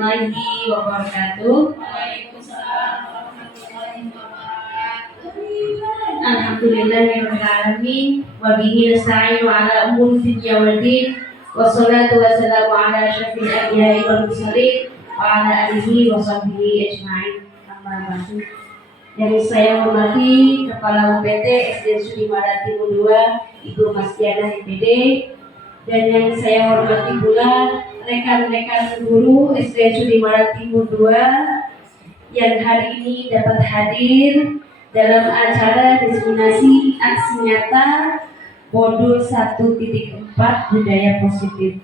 warahmatullahi wabarakatuh. Waalaikumsalam warahmatullahi wabarakatuh. Alhamdulillahirabbil alamin wa bihi nasta'inu ala umuri dunya waddin. Wassalatu wassalamu ala asyrafil anbiya'i wal mursalin wa ala alihi wa sahbihi ajma'in. Amma ba'du. Yang saya hormati Kepala UPT SD Sudimaran Timur 2 Ibu Mas Diana MPD, dan yang saya hormati pula rekan-rekan guru SD Sudimaran Timur 2 yang hari ini dapat hadir dalam acara diseminasi aksi nyata modul 1.4 budaya positif.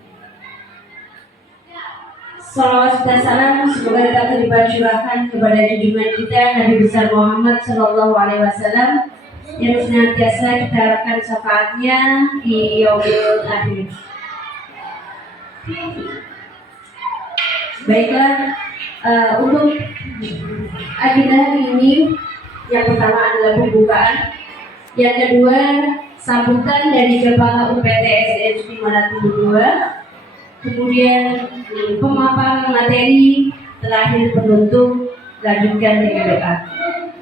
Salawat dan salam semoga tetap tercurahkan kepada junjungan kita Nabi besar Muhammad Sallallahu Alaihi Wasallam yang senantiasa kita harapkan syafaatnya di yaumil akhir. Baiklah, untuk agenda hari ini yang pertama adalah pembukaan, yang kedua sambutan dari Kepala UPT SDN Sudimaran Timur 2, kemudian pemaparan materi, terakhir penutup, lanjutkan dengan doa.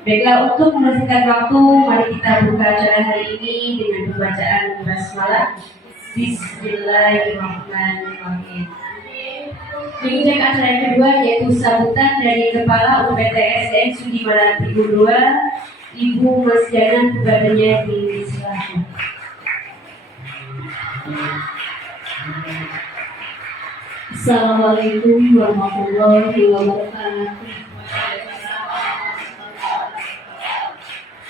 Baiklah, untuk membersihkan waktu, mari kita buka acara hari ini dengan pembacaan basmalah. Bismillahirrahmanirrahim. Mengikuti acara yang kedua yaitu sambutan dari Kepala UPT SDN Sudimaran Timur 2, Ibu Mas Diana, kepadanya disilahkan. Assalamualaikum warahmatullahi wabarakatuh.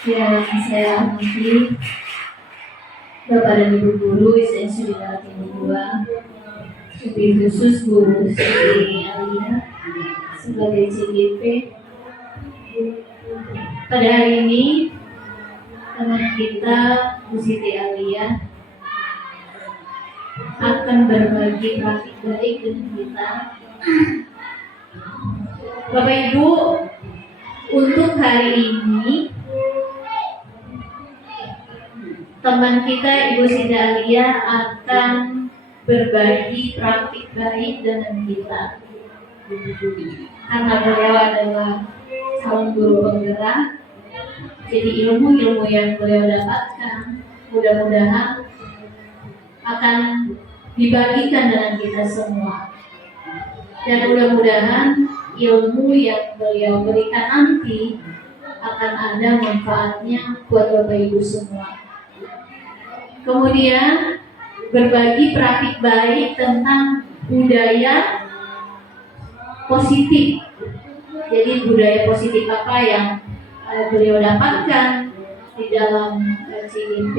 Yang saya hormati Bapak dan Ibu Guru SDN Sudimaran Timur 2, lebih khusus Guru Siti Alia sebagai CGP. Pada hari ini teman kita Bu Siti Alia akan berbagi praktik baik dengan kita. Bapak Ibu, untuk hari ini teman kita Ibu Siti Alia akan berbagi praktik baik dengan kita. Karena beliau adalah calon guru penggerak, jadi ilmu-ilmu yang beliau dapatkan mudah-mudahan akan dibagikan dengan kita semua, dan mudah-mudahan ilmu yang beliau berikan nanti akan ada manfaatnya buat Bapak Ibu semua. Kemudian berbagi praktik baik tentang budaya positif. Jadi budaya positif apa yang beliau dapatkan di dalam CGP,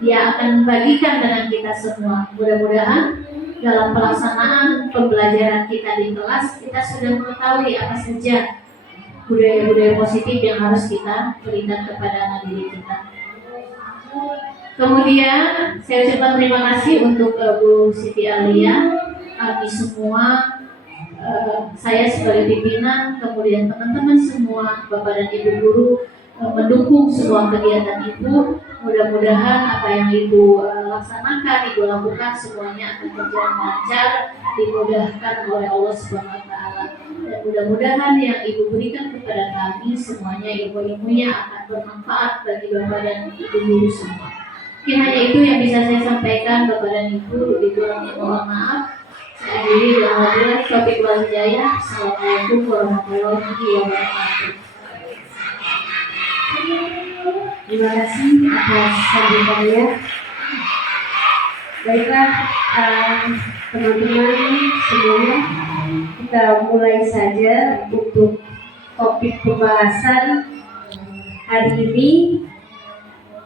dia akan bagikan dengan kita semua. Mudah-mudahan dalam pelaksanaan pembelajaran kita di kelas, kita sudah mengetahui apa saja budaya-budaya positif yang harus kita berikan kepada anak didik kita. Kemudian saya ucapkan terima kasih untuk Bu Siti Alia, kami semua, saya sebagai pimpinan, kemudian teman-teman semua, Bapak dan Ibu guru, mendukung semua kegiatan Ibu. Mudah-mudahan apa yang Ibu laksanakan, Ibu lakukan semuanya akan berjalan lancar, dimudahkan oleh Allah Subhanahu wa taala. Dan mudah-mudahan yang Ibu berikan kepada kami semuanya ilmu-ilmunya akan bermanfaat bagi Bapak dan Ibu guru semua. Mungkin hanya itu yang bisa saya sampaikan Bapak dan Ibu, lebih kurangnya mohon maaf. Saya akhiri dengan wabillahi taufiq wal hidayah. Assalamualaikum warahmatullahi wabarakatuh. Terima kasih atas sambutannya. Baiklah, teman-teman semuanya, kita mulai saja untuk topik pembahasan hari ini.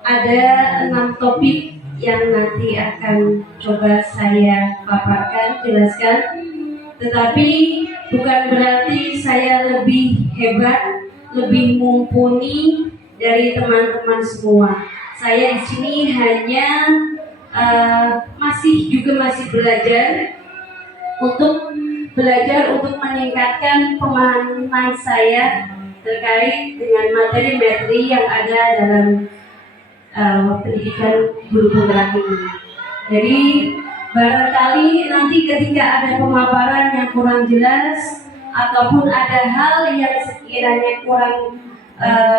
Ada 6 topik yang nanti akan coba saya paparkan, jelaskan. Tetapi bukan berarti saya lebih hebat, lebih mumpuni dari teman-teman semua. Saya di sini hanya masih belajar untuk meningkatkan pemahaman saya terkait dengan materi-materi yang ada dalam pendidikan guru penggerak ini. Jadi Barangkali nanti ketika ada pemaparan yang kurang jelas ataupun ada hal yang sekiranya kurang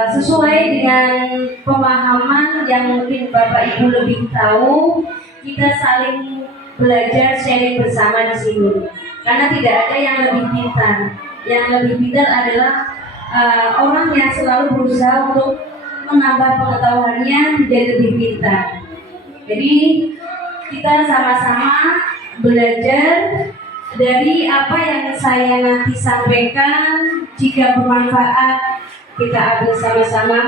sesuai dengan pemahaman yang mungkin Bapak Ibu lebih tahu, kita saling belajar sharing bersama di sini. Karena tidak ada yang lebih pintar. Yang lebih pintar adalah orang yang selalu berusaha untuk menambah pengetahuannya menjadi lebih pintar. Jadi kita sama-sama belajar dari apa yang saya nanti sampaikan. Jika bermanfaat, kita ambil sama-sama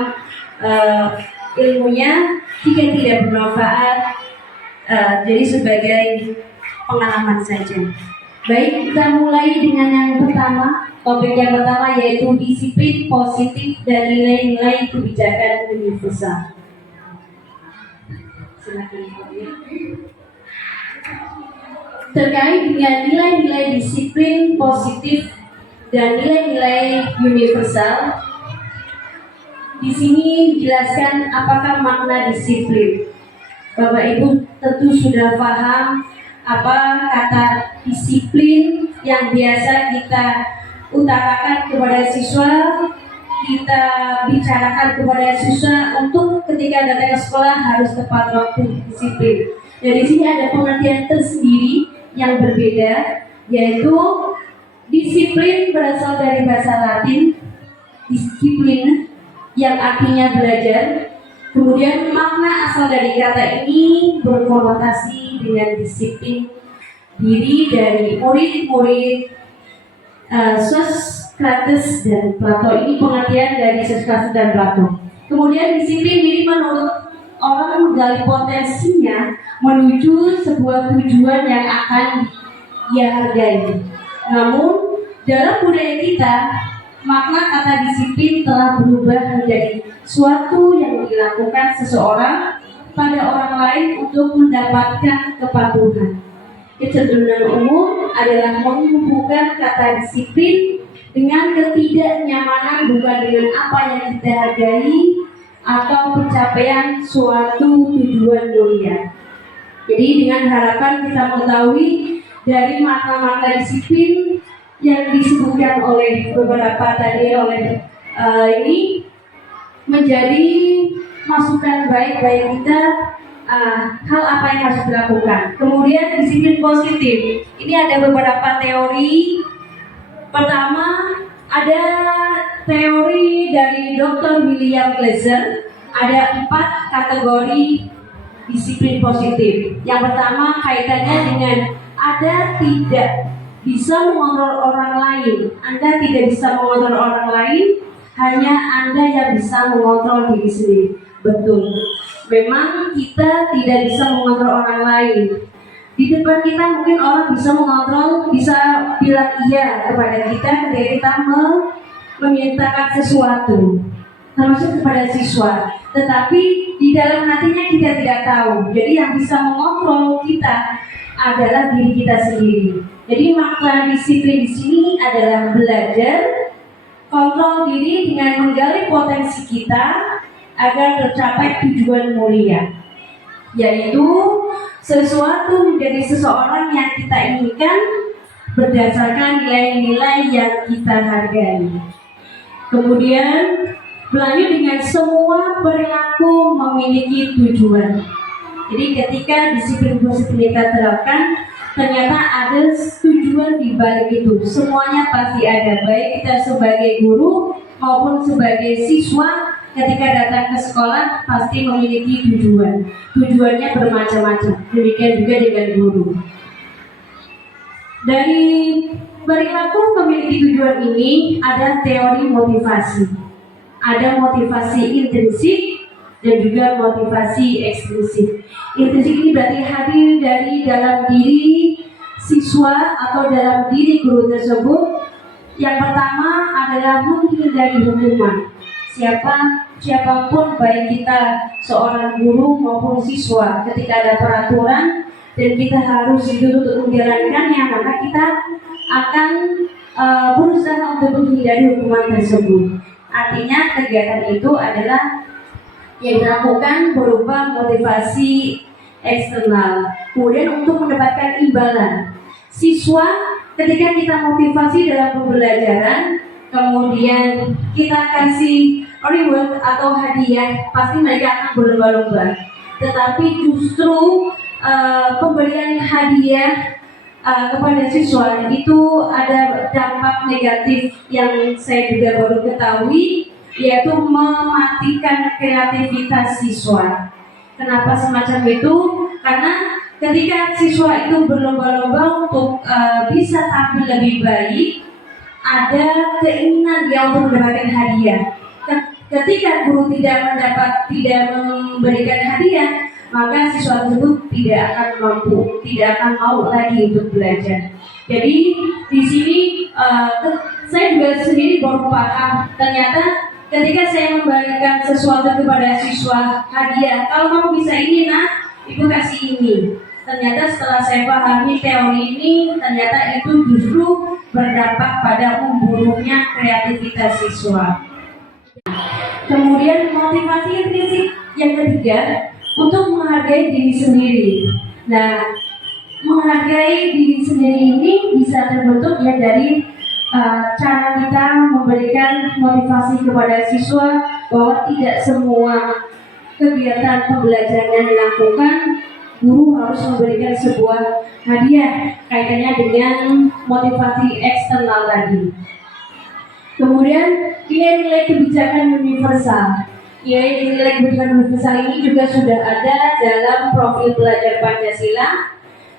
ilmunya. Jika tidak bermanfaat, jadi sebagai pengalaman saja. Baik, kita mulai dengan yang pertama. Topik yang pertama yaitu disiplin positif dan nilai-nilai kebijakan universal. Silakan. Terkait dengan nilai-nilai disiplin positif dan nilai-nilai universal, di sini dijelaskan apakah makna disiplin. Bapak Ibu tentu sudah paham apa kata disiplin yang biasa kita utarakan kepada siswa, kita bicarakan kepada siswa untuk ketika datang ke sekolah harus tepat waktu, disiplin. Dan di sini ada pengertian tersendiri yang berbeda, yaitu disiplin berasal dari bahasa Latin disiplin yang artinya belajar. Kemudian makna asal dari kata ini berkonotasi dengan disiplin diri dari murid-murid Socrates dan Plato. Ini pengertian dari Socrates dan Plato. Kemudian disiplin diri menurut orang menggali potensinya menuju sebuah tujuan yang akan ia hargai. Namun dalam budaya kita, makna kata disiplin telah berubah menjadi suatu yang dilakukan seseorang pada orang lain untuk mendapatkan kepatuhan. Kecenderungan umum adalah menghubungkan kata disiplin dengan ketidaknyamanan, bukan dengan apa yang kita hargai atau pencapaian suatu tujuan mulia. Jadi dengan harapan kita mengetahui dari makna-makna disiplin yang disebutkan oleh beberapa tadi oleh ini menjadi masukan baik kita. Hal apa yang harus dilakukan. Kemudian disiplin positif. Ini ada beberapa teori. Pertama, ada teori dari Dr. William Glasser. Ada 4 kategori disiplin positif. Yang pertama kaitannya dengan Anda tidak bisa mengontrol orang lain. Anda tidak bisa mengontrol orang lain, hanya Anda yang bisa mengontrol diri sendiri. Betul. Memang kita tidak bisa mengontrol orang lain. Di depan kita mungkin orang bisa mengontrol, bisa bilang iya kepada kita ketika kita memintakan sesuatu, termasuk kepada siswa. Tetapi di dalam hatinya kita tidak tahu. Jadi yang bisa mengontrol kita adalah diri kita sendiri. Jadi makna disiplin di sini adalah belajar kontrol diri dengan menggali potensi kita agar tercapai tujuan mulia, yaitu sesuatu menjadi seseorang yang kita inginkan berdasarkan nilai-nilai yang kita hargai. Kemudian berlanjut dengan semua perilaku memiliki tujuan. Jadi ketika disiplin positif kita terapkan, ternyata ada tujuan di balik itu. Semuanya pasti ada, baik kita sebagai guru maupun sebagai siswa. Ketika datang ke sekolah pasti memiliki tujuan. Tujuannya bermacam-macam. Demikian juga dengan guru. Dari perilaku memiliki tujuan ini ada teori motivasi. Ada motivasi intrinsik dan juga motivasi ekstrinsik. Intrinsik ini berarti hadir dari dalam diri siswa atau dalam diri guru tersebut. Yang pertama adalah menghindari hukuman. Siapapun, baik kita seorang guru maupun siswa, ketika ada peraturan dan kita harus dituntut untuk menjalankannya, maka kita akan berusaha untuk menghindari hukuman tersebut. Artinya kegiatan itu adalah yang dilakukan berupa motivasi eksternal. Kemudian untuk mendapatkan imbalan, siswa ketika kita motivasi dalam pembelajaran, kemudian kita kasih reward atau hadiah, pasti mereka akan berlomba-lomba. Tetapi justru pemberian hadiah kepada siswa itu ada dampak negatif yang saya juga baru ketahui, yaitu mematikan kreativitas siswa. Kenapa semacam itu? Karena ketika siswa itu berlomba-lomba untuk bisa tampil lebih baik, ada keinginan dia untuk mendapatkan hadiah. Ketika guru tidak memberikan hadiah, maka siswa tersebut tidak akan mampu, tidak akan mau lagi untuk belajar. Jadi di sini saya juga sendiri baru paham, ternyata ketika saya memberikan sesuatu kepada siswa hadiah, kalau kamu bisa ini nak, ibu kasih ini. Ternyata setelah saya pahami teori ini, ternyata itu justru berdampak pada memburuknya kreativitas siswa. Kemudian motivasi intrinsik yang ketiga, untuk menghargai diri sendiri. Nah, menghargai diri sendiri ini bisa terbentuk ya dari cara kita memberikan motivasi kepada siswa bahwa tidak semua kegiatan pembelajaran yang dilakukan guru harus memberikan sebuah hadiah, kaitannya dengan motivasi eksternal tadi. Kemudian nilai-nilai kebijakan universal. Nilai-nilai kebijakan universal ini juga sudah ada dalam profil pelajar Pancasila.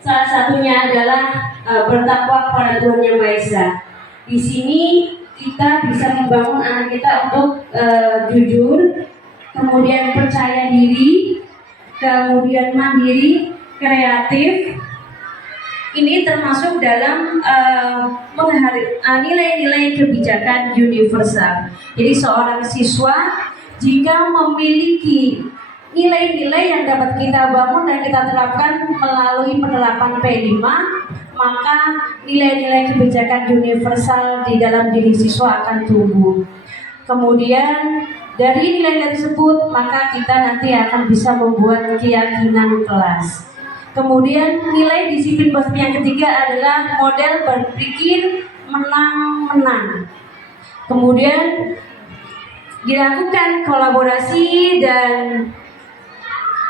Salah satunya adalah bertakwa kepada Tuhan Yang Maha Esa. Di sini kita bisa membangun anak kita untuk jujur, kemudian percaya diri, kemudian mandiri, kreatif. Ini termasuk dalam nilai-nilai kebijakan universal. Jadi seorang siswa jika memiliki nilai-nilai yang dapat kita bangun dan kita terapkan melalui penerapan P5, maka nilai-nilai kebijakan universal di dalam diri siswa akan tumbuh. Kemudian dari nilai-nilai tersebut, maka kita nanti akan bisa membuat keyakinan kelas. Kemudian nilai disiplin positif yang ketiga adalah model berpikir menang-menang. Kemudian dilakukan kolaborasi dan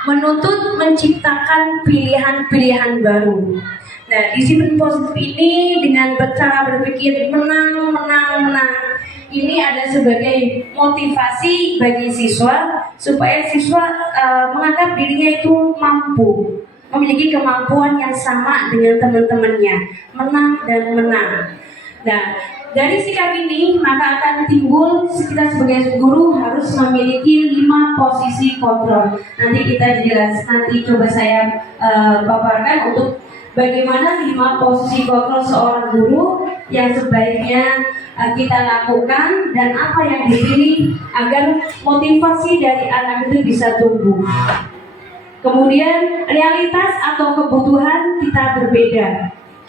menuntut menciptakan pilihan-pilihan baru. Nah, disiplin positif ini dengan cara berpikir menang, ini ada sebagai motivasi bagi siswa supaya siswa menganggap dirinya itu mampu, memiliki kemampuan yang sama dengan teman-temannya, menang dan menang. Nah, dari sikap ini maka akan timbul kita sebagai guru harus memiliki 5 posisi kontrol. Nanti kita jelas, nanti coba saya paparkan untuk bagaimana 5 posisi kontrol seorang guru yang sebaiknya kita lakukan dan apa yang dipilih agar motivasi dari anak itu bisa tumbuh. Kemudian realitas atau kebutuhan kita berbeda.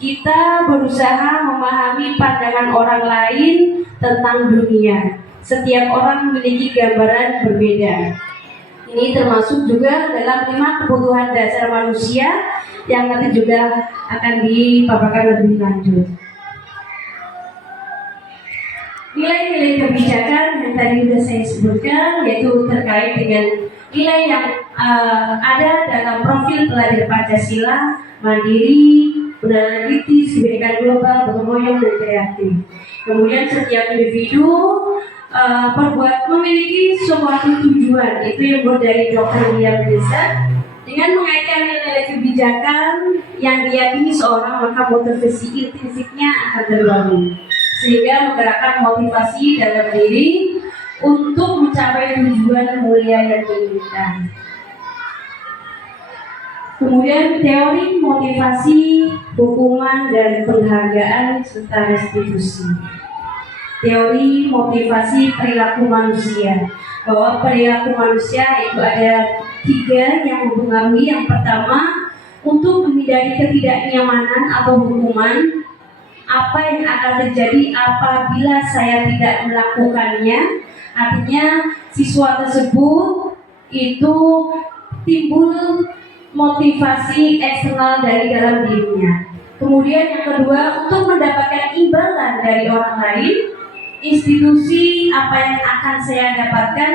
Kita berusaha memahami pandangan orang lain tentang dunia. Setiap orang memiliki gambaran berbeda. Ini termasuk juga dalam 5 kebutuhan dasar manusia yang nanti juga akan dipaparkan lebih lanjut. Nilai-nilai kebijakan yang tadi sudah saya sebutkan, yaitu terkait dengan nilai yang ada dalam profil pelajar Pancasila: mandiri, beranalitis, kebinekaan global, gotong royong, dan kreatif. Kemudian setiap individu memiliki suatu tujuan, itu yang dari Dr. William Desa. Dengan mengaitkan nilai kebijakan yang diyakini seorang, maka motivasi intrinsiknya akan terbangun, sehingga menggerakkan motivasi dalam diri untuk mencapai tujuan mulia yang diinginkan. Kemudian teori motivasi, hukuman, dan penghargaan serta restitusi. Teori motivasi perilaku manusia, bahwa perilaku manusia itu ada 3 yang mempengaruhi. Yang pertama, untuk menghindari ketidaknyamanan atau hukuman. Apa yang akan terjadi apabila saya tidak melakukannya? Artinya siswa tersebut itu timbul motivasi eksternal dari dalam dirinya. Kemudian yang kedua, untuk mendapatkan imbalan dari orang lain, institusi apa yang akan saya dapatkan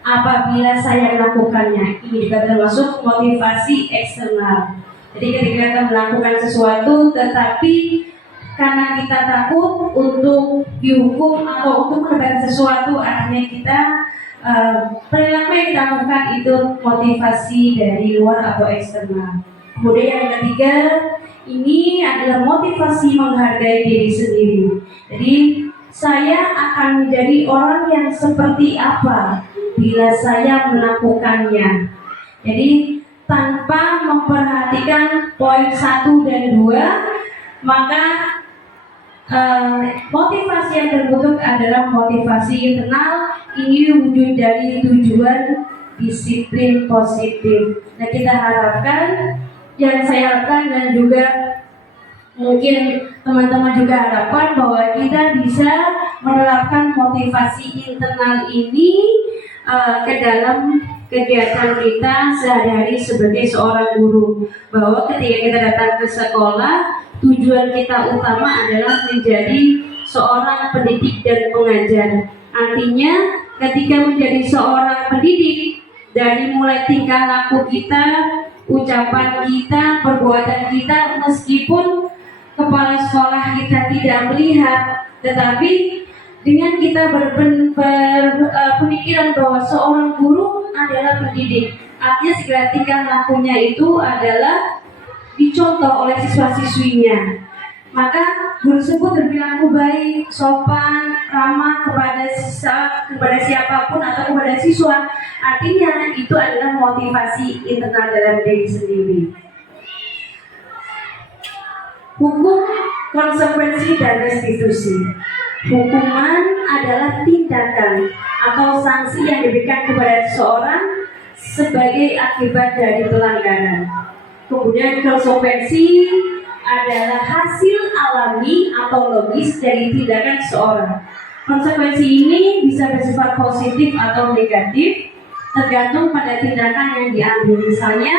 apabila saya melakukannya. Ini juga termasuk motivasi eksternal. Jadi ketika kita melakukan sesuatu tetapi karena kita takut untuk dihukum atau untuk mendapatkan sesuatu, akhirnya kita perilaku yang kita lakukan itu motivasi dari luar atau eksternal. Kemudian yang ketiga, ini adalah motivasi menghargai diri sendiri. Jadi saya akan menjadi orang yang seperti apa bila saya melakukannya. Jadi tanpa memperhatikan poin 1 dan 2, maka motivasi yang terbentuk adalah motivasi internal. Ini wujud dari tujuan disiplin positif. Nah, kita harapkan, yang saya harapkan dan juga mungkin teman-teman juga harapkan, bahwa kita bisa menerapkan motivasi internal ini ke dalam kegiatan kita sehari-hari sebagai seorang guru. Bahwa ketika kita datang ke sekolah, tujuan kita utama adalah menjadi seorang pendidik dan pengajar. Artinya ketika menjadi seorang pendidik, dari mulai tingkah laku kita, ucapan kita, perbuatan kita, meskipun kepala sekolah kita tidak melihat, tetapi dengan kita berpemikiran bahwa seorang guru adalah pendidik, artinya segala tingkah lakunya itu adalah dicontoh oleh siswa-siswinya. Maka guru tersebut berperilaku baik, sopan, ramah kepada siapapun atau kepada siswa. Artinya itu adalah motivasi internal dalam diri sendiri. Hukum, konsekuensi, dan restitusi. Hukuman adalah tindakan atau sanksi yang diberikan kepada seseorang sebagai akibat dari pelanggaran. Kemudian konsekuensi adalah hasil alami atau logis dari tindakan seseorang. Konsekuensi ini bisa bersifat positif atau negatif, tergantung pada tindakan yang diambil. Misalnya,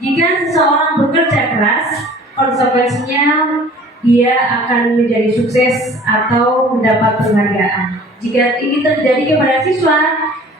jika seseorang bekerja keras, konsekuensinya dia akan menjadi sukses atau mendapat penghargaan. Jika ini terjadi kepada siswa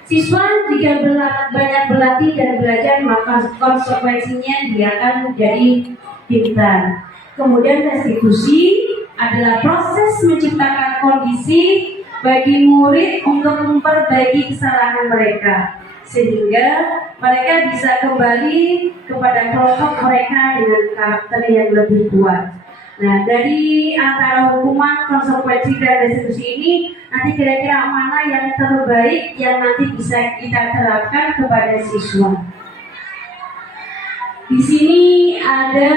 jika banyak berlatih dan belajar, maka konsekuensinya dia akan menjadi pintar. Kemudian restitusi adalah proses menciptakan kondisi bagi murid untuk memperbaiki kesalahan mereka, sehingga mereka bisa kembali kepada kelompok mereka dengan karakter yang lebih kuat. Nah, dari antara hukuman, konsekuensi, dan restitusi ini, nanti kira-kira mana yang terbaik yang nanti bisa kita terapkan kepada siswa. Di sini ada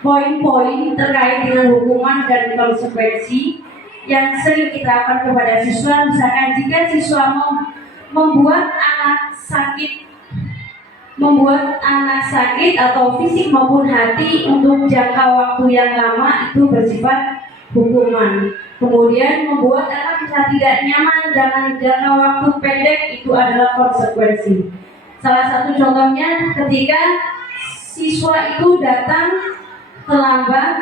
poin-poin terkait dengan hukuman dan konsekuensi yang sering kita lakukan kepada siswa. Misalkan jika siswa membuat anak sakit atau fisik maupun hati untuk jangka waktu yang lama, itu bersifat hukuman. Kemudian membuat anak bisa tidak nyaman dalam jangka waktu pendek, itu adalah konsekuensi. Salah satu contohnya ketika siswa itu datang terlambat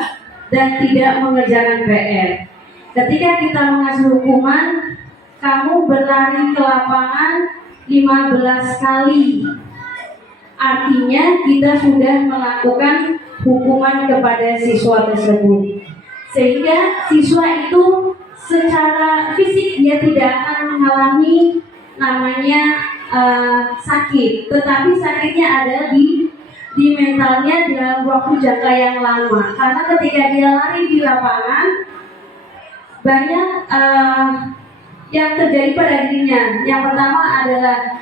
dan tidak mengerjakan PR. Ketika kita mengasih hukuman, kamu berlari ke lapangan 15 kali. Artinya kita sudah melakukan hukuman kepada siswa tersebut, sehingga siswa itu secara fisik dia tidak akan mengalami namanya sakit, tetapi sakitnya ada di mentalnya dalam waktu jangka yang lama. Karena ketika dia lari di lapangan, banyak yang terjadi pada dirinya. Yang pertama adalah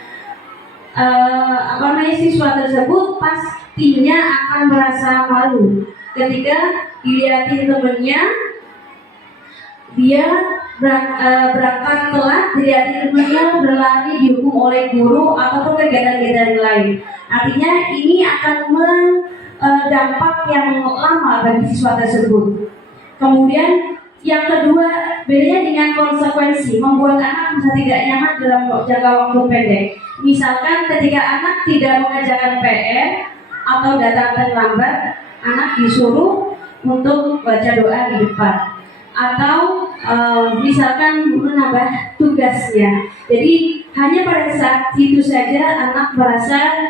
siswa tersebut pastinya akan merasa malu ketika dilihatin temennya dia berangkat telat, dilihatin temennya berlari dihukum oleh guru ataupun kegiatan-kegiatan lain. Artinya ini akan dampak yang lama bagi siswa tersebut. Kemudian yang kedua, bedanya dengan konsekuensi, membuat anak bisa tidak nyaman dalam jangka waktu pendek. Misalkan ketika anak tidak mengerjakan PR atau datang terlambat, anak disuruh untuk baca doa di depan. Atau misalkan guru nambah tugasnya, jadi hanya pada saat itu saja anak merasa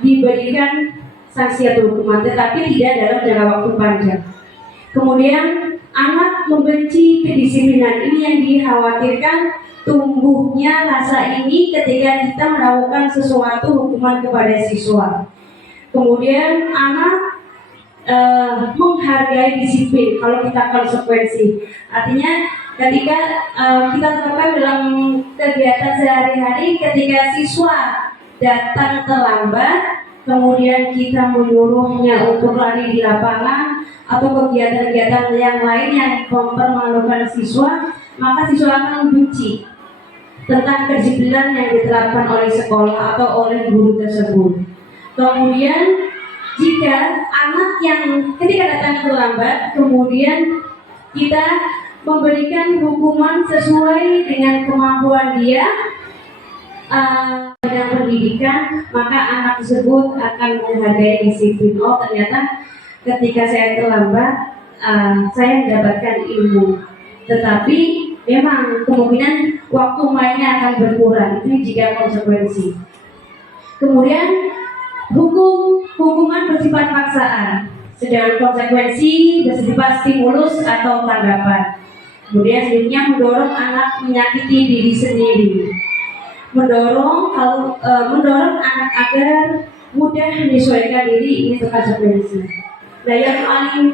diberikan sanksi atau hukuman, tetapi tidak dalam jangka waktu panjang. Kemudian anak membenci kedisiplinan, ini yang dikhawatirkan tumbuhnya rasa ini ketika kita melakukan sesuatu hukuman kepada siswa. Kemudian anak menghargai disiplin kalau kita konsekuensi. Artinya ketika kita terapkan dalam kegiatan sehari-hari, ketika siswa datang terlambat, kemudian kita menyuruhnya untuk lari di lapangan atau kegiatan-kegiatan yang lain yang mempermalukan siswa, maka siswa akan membenci tentang kedisiplinan yang diterapkan oleh sekolah atau oleh guru tersebut. Kemudian jika anak yang ketika datang terlambat, kemudian kita memberikan hukuman sesuai dengan kemampuan dia dalam pendidikan, maka anak tersebut akan menghargai disiplin. Oh, ternyata ketika saya terlambat, saya mendapatkan ilmu. Tetapi memang kemungkinan waktu mainnya akan berkurang. Itu jika konsekuensi. Kemudian hukuman bersifat paksaan, sedangkan konsekuensi bersifat stimulus atau tanggapan. Kemudian selanjutnya mendorong anak menyakiti diri sendiri, mendorong anak agar mudah menyesuaikan diri, ini itu konsekuensi. Nah, yang paling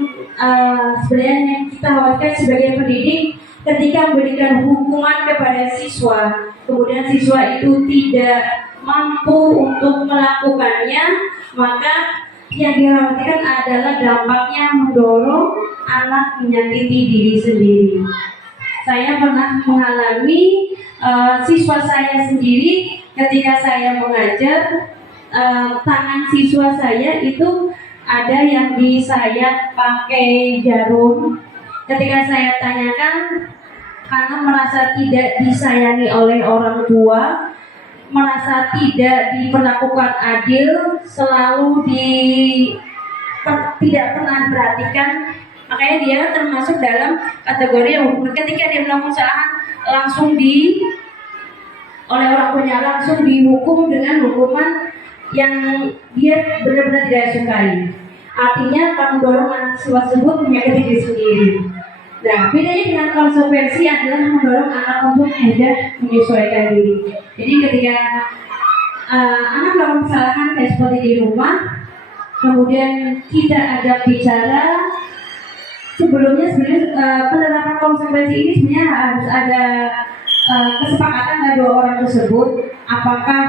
sebenarnya yang kita khawatirkan sebagai pendidik ketika memberikan hukuman kepada siswa, kemudian siswa itu tidak mampu untuk melakukannya, maka yang dikhawatirkan adalah dampaknya mendorong anak menyakiti diri sendiri. Saya pernah mengalami siswa saya sendiri ketika saya mengajar, tangan siswa saya itu ada yang disayat pakai jarum. Ketika saya tanyakan, karena merasa tidak disayangi oleh orang tua, merasa tidak diperlakukan adil, selalu tidak pernah diperhatikan, makanya dia termasuk dalam kategori yang hukum. Ketika dia melakukan kesalahan, langsung oleh orang tuanya langsung dihukum dengan hukuman yang dia benar-benar tidak sukai. Artinya akan mendorong anak siswa tersebut menyakiti diri sendiri. Nah, bedanya dengan konsekuensi adalah mendorong anak untuk mudah menyesuaikan diri. Jadi ketika anak melakukan kesalahan kayak seperti di rumah, kemudian kita ajak bicara, sebenarnya penerapan konsekuensi ini sebenarnya harus ada kesepakatan dari dua orang tersebut. Apakah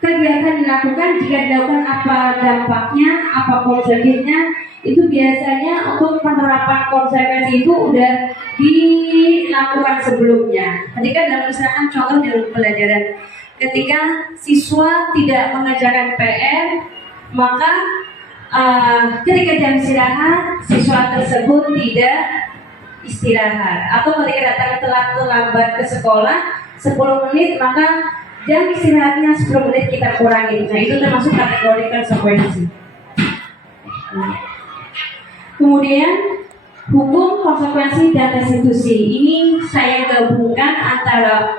kegiatan dilakukan, jika dilakukan apa dampaknya, apa konsekuensinya. Itu biasanya untuk penerapan konsekuensi itu udah dilakukan sebelumnya. Ketika dalam misalkan contoh dalam pelajaran, ketika siswa tidak mengerjakan PR, maka ketika jam istirahat siswa tersebut tidak istirahat, atau ketika datang terlambat ke sekolah 10 menit, maka jam istirahatnya 10 menit kita kurangi. Nah, itu termasuk kategori konsekuensi. Kemudian hukum, konsekuensi, dan restitusi. Ini saya gabungkan antara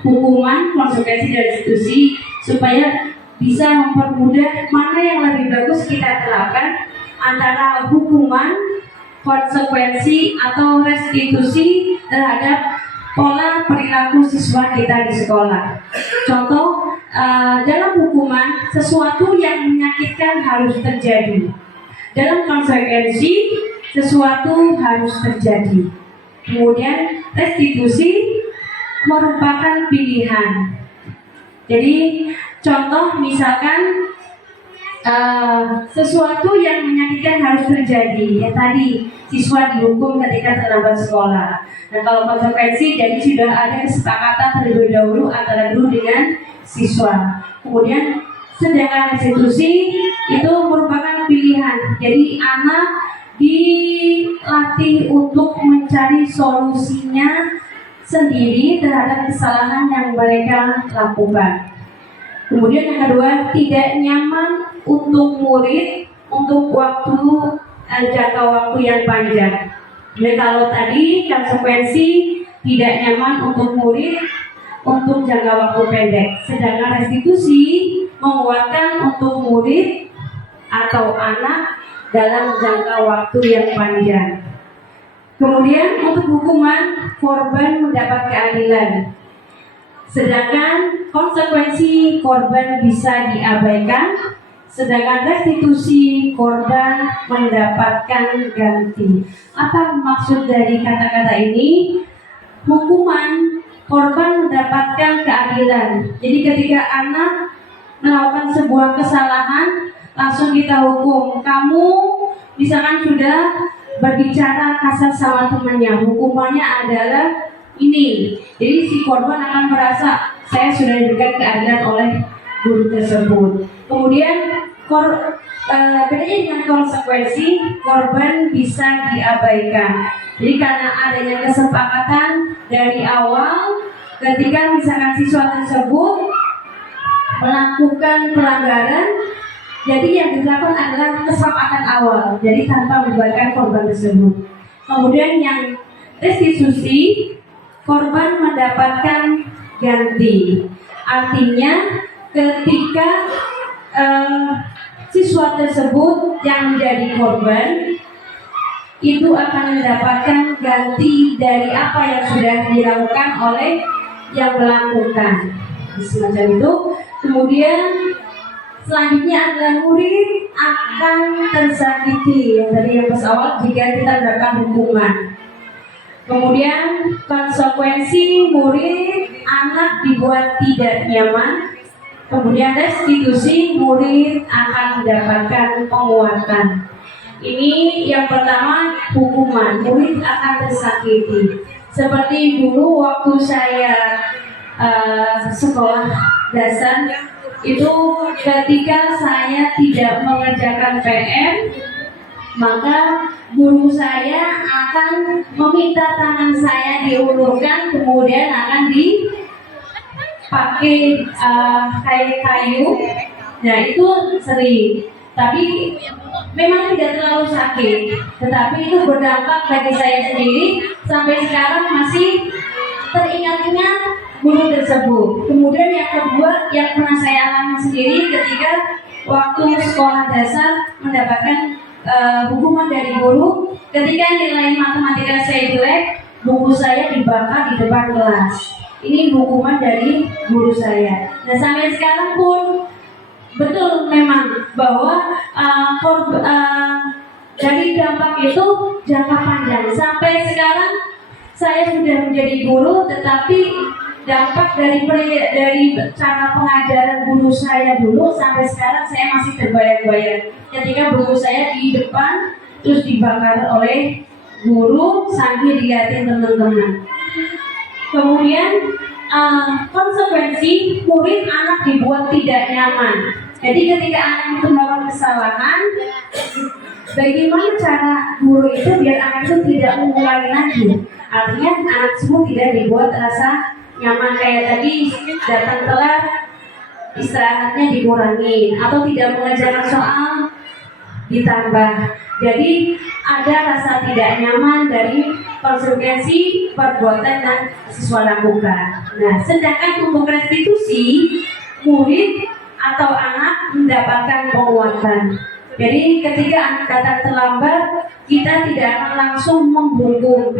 hukuman, konsekuensi, dan restitusi supaya bisa mempermudah mana yang lebih bagus kita terapkan antara hukuman, konsekuensi, atau restitusi terhadap pola perilaku siswa kita di sekolah. Contoh, dalam hukuman, sesuatu yang menyakitkan harus terjadi. Dalam konsekuensi, sesuatu harus terjadi. Kemudian restitusi merupakan pilihan. Jadi contoh misalkan sesuatu yang menyakitkan harus terjadi, ya tadi siswa dihukum ketika terlambat sekolah. Dan kalau konsekuensi, jadi sudah ada kesepakatan terlebih dahulu antara guru dengan siswa. Kemudian sedangkan restitusi itu merupakan pilihan. Jadi anak dilatih untuk mencari solusinya sendiri terhadap kesalahan yang mereka lakukan. Kemudian yang kedua, tidak nyaman untuk murid untuk jangka waktu yang panjang. Jadi kalau tadi konsekuensi tidak nyaman untuk murid untuk jangka waktu pendek, sedangkan restitusi menguatkan untuk murid atau anak dalam jangka waktu yang panjang. Kemudian untuk hukuman, korban mendapat keadilan, sedangkan konsekuensi korban bisa diabaikan, sedangkan restitusi korban mendapatkan ganti. Apa maksud dari kata-kata ini? Hukuman, korban mendapatkan keadilan. Jadi ketika anak melakukan sebuah kesalahan, langsung kita hukum. Kamu misalkan sudah berbicara kasar sama temannya, hukumannya adalah ini. Jadi si korban akan merasa saya sudah diberikan keadilan oleh guru tersebut. Kemudian bedanya dengan konsekuensi, korban bisa diabaikan. Jadi karena adanya kesepakatan dari awal, ketika misalkan siswa tersebut melakukan pelanggaran, jadi yang dilakukan adalah kesepakatan awal, jadi tanpa melibatkan korban tersebut. Kemudian yang restitusi, korban mendapatkan ganti. Artinya ketika siswa tersebut yang menjadi korban itu akan mendapatkan ganti dari apa yang sudah dilakukan oleh yang melakukan. Semacam itu. Kemudian selanjutnya adalah murid akan tersakiti, yang tadi yang pas awal, jika kita mendapatkan hukuman. Kemudian konsekuensi, murid anak dibuat tidak nyaman. Kemudian restitusi, murid akan mendapatkan penguatan. Ini yang pertama, hukuman, murid akan tersakiti. Seperti dulu waktu saya sekolah dasar, itu ketika saya tidak mengerjakan PR, maka guru saya akan meminta tangan saya diulurkan, kemudian akan dipakai kayu. Nah itu sering, tapi memang tidak terlalu sakit, tetapi itu berdampak bagi saya sendiri. Sampai sekarang masih teringat-ingat guru tersebut. Kemudian yang kedua yang pernah saya alami sendiri ketika waktu sekolah dasar mendapatkan hukuman dari guru, ketika nilai matematika saya jelek, buku saya dibakar di depan kelas. Ini hukuman dari guru saya. Nah sampai sekarang pun betul memang bahwa dari dampak itu jangka panjang. Sampai sekarang saya sudah menjadi guru, tetapi dampak dari cara pengajaran guru saya dulu sampai sekarang saya masih terbayang-bayang. Ketika buku saya di depan terus dibakar oleh guru sambil dilihatin teman-teman. Kemudian konsekuensi, murid anak dibuat tidak nyaman. Jadi ketika anak itu melakukan kesalahan, bagaimana cara guru itu biar anak itu tidak mengulangi lagi? Artinya anak semua tidak dibuat rasa nyaman, kayak tadi datang telat, istirahatnya dikurangi, atau tidak mengerjakan soal ditambah. Jadi ada rasa tidak nyaman dari konsekuensi perbuatan yang siswa lakukan. Nah, sedangkan untuk restitusi, murid atau anak mendapatkan penguatan. Jadi ketika anak datang terlambat, kita tidak akan langsung menghukum,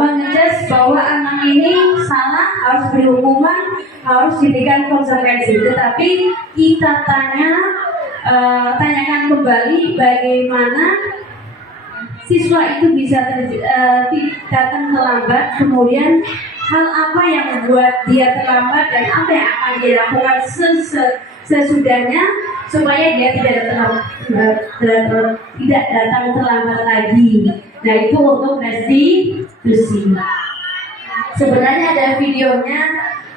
mengejudge bahwa anak ini salah, harus beri hukuman, harus diberikan konsekuensi. Tetapi kita tanyakan kembali bagaimana siswa itu bisa datang terlambat, kemudian hal apa yang membuat dia terlambat dan apa yang akan dia lakukan sesudahnya supaya dia tidak datang terlambat lagi. Nah itu untuk restitusi. Sebenarnya ada videonya,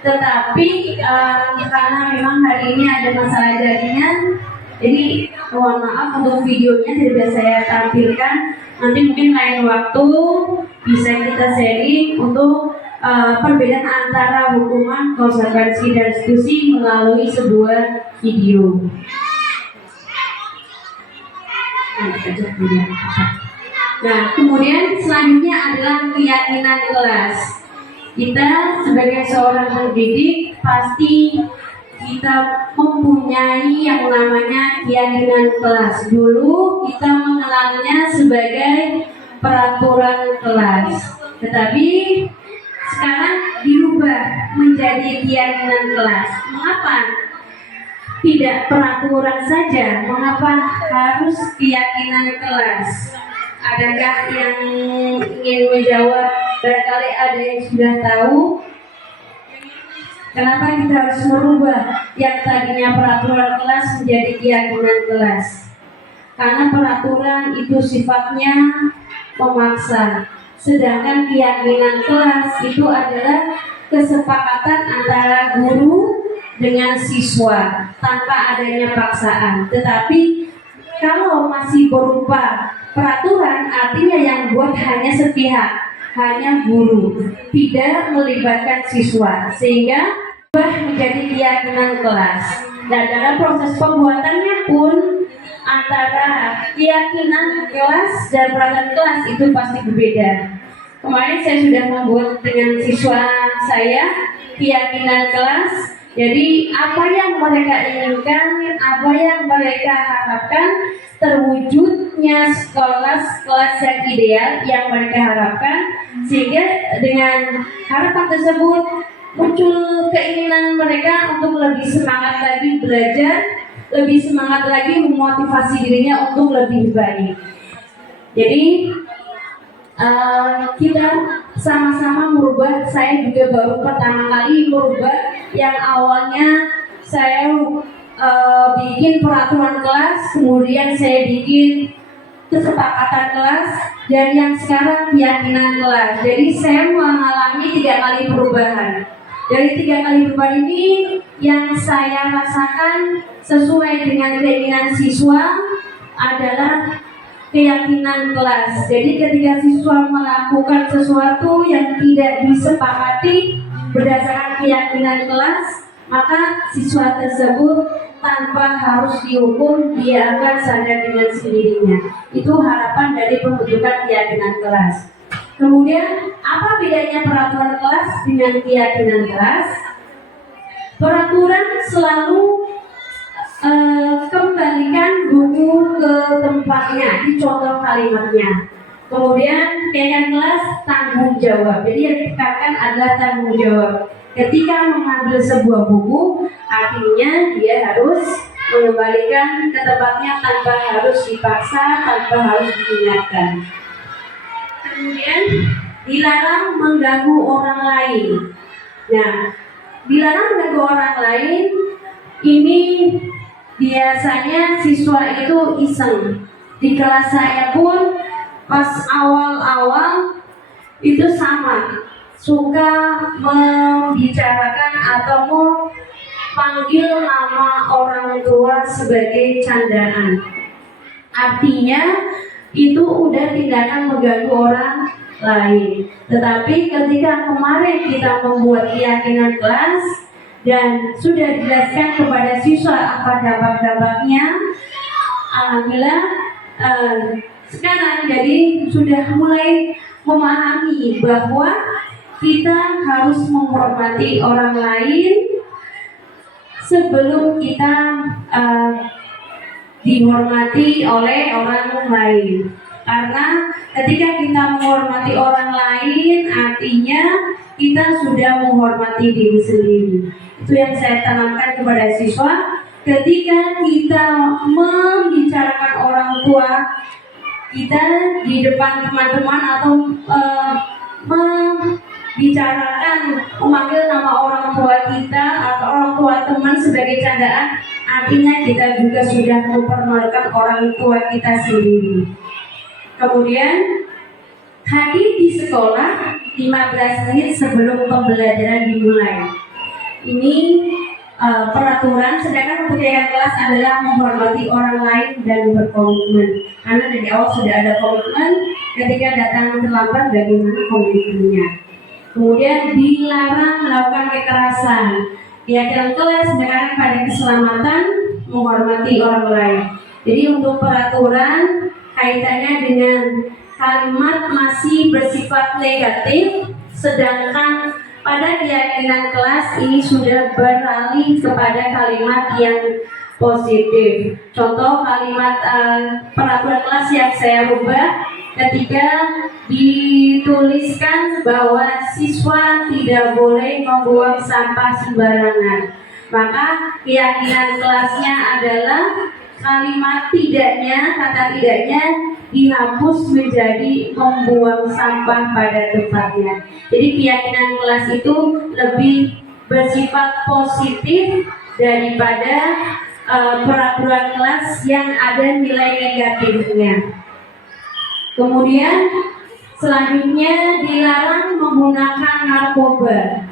tetapi karena memang hari ini ada masalah jaringan, jadi mohon maaf untuk videonya tidak saya tampilkan. Nanti mungkin lain waktu bisa kita sharing untuk perbedaan antara hukuman, konsekuensi, dan restitusi melalui sebuah video. Nah, kemudian selanjutnya adalah keyakinan kelas. Kita sebagai seorang pendidik pasti kita mempunyai yang namanya keyakinan kelas. Dulu kita mengenalnya sebagai peraturan kelas, tetapi sekarang dirubah menjadi keyakinan kelas. Mengapa tidak peraturan saja? Mengapa harus keyakinan kelas? Adakah yang ingin menjawab? Barangkali ada yang sudah tahu. Kenapa kita harus merubah yang tadinya peraturan kelas menjadi keyakinan kelas? Karena peraturan itu sifatnya memaksa, sedangkan keyakinan kelas itu adalah kesepakatan antara guru dengan siswa tanpa adanya paksaan. Tetapi kalau masih berupa peraturan, artinya yang buat hanya sepihak, hanya guru, tidak melibatkan siswa, sehingga menjadi keyakinan kelas. Dan dalam proses pembuatannya pun antara keyakinan kelas dan peraturan kelas itu pasti berbeda. Kemarin saya sudah membuat dengan siswa saya keyakinan kelas. Jadi apa yang mereka inginkan, apa yang mereka harapkan, terwujudnya kelas yang ideal yang mereka harapkan, sehingga dengan harapan tersebut muncul keinginan mereka untuk lebih semangat lagi belajar, lebih semangat lagi memotivasi dirinya untuk lebih baik. Jadi kita sama-sama merubah. Saya juga baru pertama kali merubah yang awalnya saya bikin peraturan kelas, kemudian saya bikin kesepakatan kelas, dan yang sekarang keyakinan kelas. Jadi saya mengalami 3 kali perubahan. Dari 3 kali perubahan ini yang saya rasakan sesuai dengan keinginan siswa adalah keyakinan kelas. Jadi ketika siswa melakukan sesuatu yang tidak disepakati berdasarkan keyakinan kelas, maka siswa tersebut tanpa harus dihukum, dia akan sadar dengan sendirinya. Itu harapan dari pembentukan keyakinan kelas. Kemudian, apa bedanya peraturan kelas dengan keyakinan kelas? Peraturan selalu kembalikan buku ke tempatnya, dicontoh kalimatnya. Kemudian keyakinan kelas tanggung jawab. Jadi yang ditekankan adalah tanggung jawab. Ketika mengambil sebuah buku, artinya dia harus mengembalikan ke tempatnya tanpa harus dipaksa, tanpa harus diingatkan. Kemudian dilarang mengganggu orang lain. Nah, dilarang mengganggu orang lain ini biasanya siswa itu iseng. Di kelas saya pun pas awal-awal itu sama, suka membicarakan atau memanggil nama orang tua sebagai candaan. Artinya itu udah tindakan mengganggu orang lain. Tetapi ketika kemarin kita membuat keyakinan kelas dan sudah dijelaskan kepada siswa apa dampak-dampaknya, alhamdulillah sekarang jadi sudah mulai memahami bahwa kita harus menghormati orang lain sebelum kita dihormati oleh orang lain. Karena ketika kita menghormati orang lain, artinya kita sudah menghormati diri sendiri. Itu yang saya tanamkan kepada siswa. Ketika kita membicarakan orang tua kita di depan teman-teman atau membicarakan, memanggil nama orang tua kita atau orang tua teman sebagai candaan, artinya kita juga sudah mempermalukan orang tua kita sendiri. Kemudian hadir di sekolah 15 menit sebelum pembelajaran dimulai. Ini peraturan, sedangkan untuk keyakinan kelas adalah menghormati orang lain dan berkomitmen. Karena dari awal sudah ada komitmen, ketika datang terlambat bagaimana komitmennya. Kemudian dilarang melakukan kekerasan. Keyakinan kelas menekankan pada keselamatan, menghormati orang lain. Jadi untuk peraturan kaitannya dengan kalimat masih bersifat negatif, sedangkan pada keyakinan kelas ini sudah beralih kepada kalimat yang positif. Contoh kalimat peraturan kelas yang saya rubah ketika dituliskan bahwa siswa tidak boleh membuang sampah sembarangan. Maka keyakinan kelasnya adalah kalimat tidaknya, kata tidaknya dihapus menjadi membuang sampah pada tempatnya. Jadi keyakinan kelas itu lebih bersifat positif daripada peraturan kelas yang ada nilai negatifnya. Kemudian selanjutnya dilarang menggunakan narkoba.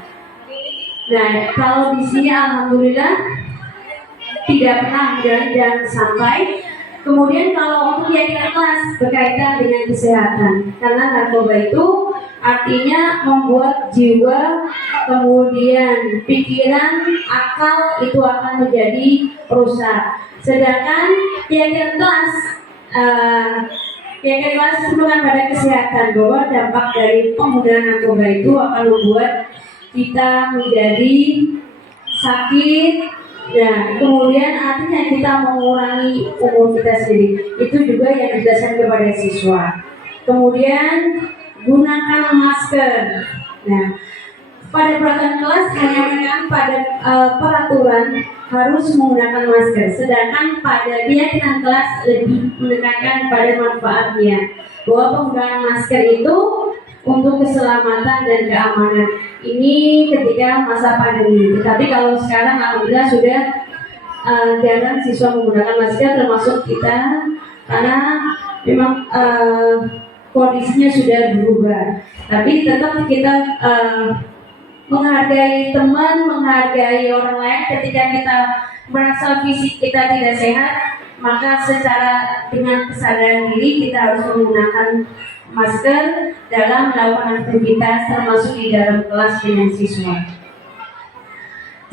Nah, kalau di sini alhamdulillah tidak pernah dan sampai. Kemudian kalau untuk keyakinan kelas berkaitan dengan kesehatan, karena narkoba itu artinya membuat jiwa, kemudian pikiran, akal itu akan menjadi rusak. Sedangkan keyakinan kelas bukan pada kesehatan, bahwa dampak dari penggunaan narkoba itu akan membuat kita menjadi sakit. Nah, kemudian artinya kita mengurangi umur kita sendiri. Itu juga yang dijelaskan kepada siswa. Kemudian gunakan masker. Nah, pada peraturan kelas hanya menekan pada peraturan harus menggunakan masker, sedangkan pada keyakinan kelas lebih menekankan pada manfaatnya, bahwa penggunaan masker itu untuk keselamatan dan keamanan. Ini ketika masa pandemi. Tapi kalau sekarang alhamdulillah sudah jarang siswa menggunakan masker, termasuk kita, karena memang kondisinya sudah berubah. Tapi tetap kita menghargai teman, menghargai orang lain. Ketika kita merasa fisik kita tidak sehat, maka secara dengan kesadaran diri kita harus menggunakan masker dalam melakukan aktivitas, termasuk di dalam kelas dengan siswa.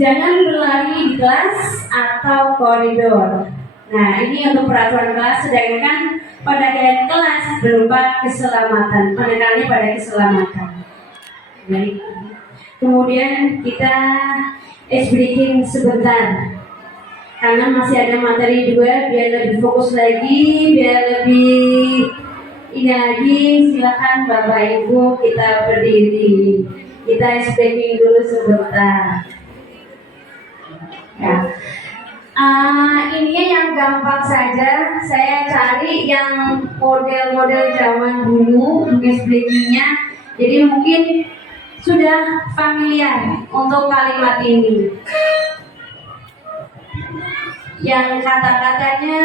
Jangan berlari di kelas atau koridor. Nah, ini untuk peraturan kelas, sedangkan pada keadaan kelas berupa keselamatan, penekanannya pada keselamatan. Baik. Kemudian kita breaking sebentar, karena masih ada materi juga, biar lebih fokus lagi, biar lebih ini lagi. Silakan Bapak Ibu kita berdiri, kita breaking dulu sebentar. Ya. Ininya yang gampang saja, saya cari yang model-model zaman dulu breakingnya, jadi mungkin sudah familiar untuk kalimat ini. Yang kata-katanya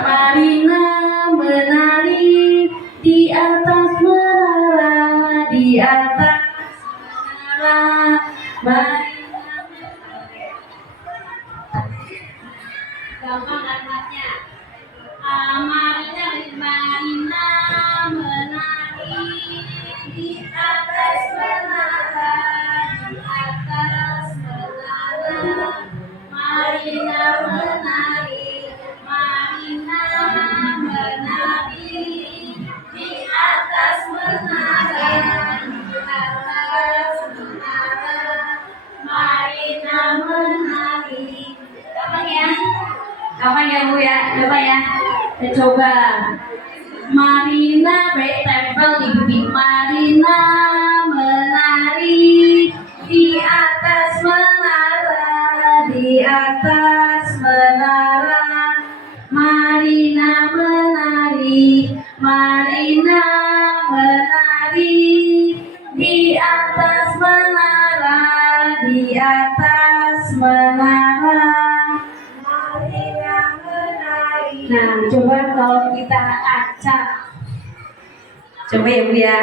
Marina menari di atas menara, di atas menara, Marina. Gampang kalimatnya. Marina menari di atas menara, di atas menara. Marina menari, Marina menari di atas menara, di atas menara. Marina menari. Gampang ya? Gampang ya Bu ya? Coba ya. Coba. Marina, baik tempel di bibir. Marina menari di atas menara, di atas menara. Marina menari, Marina menari di atas menara, di atas menara. Marina menari. Nah, coba kalau kita acak, coba ya Bu ya.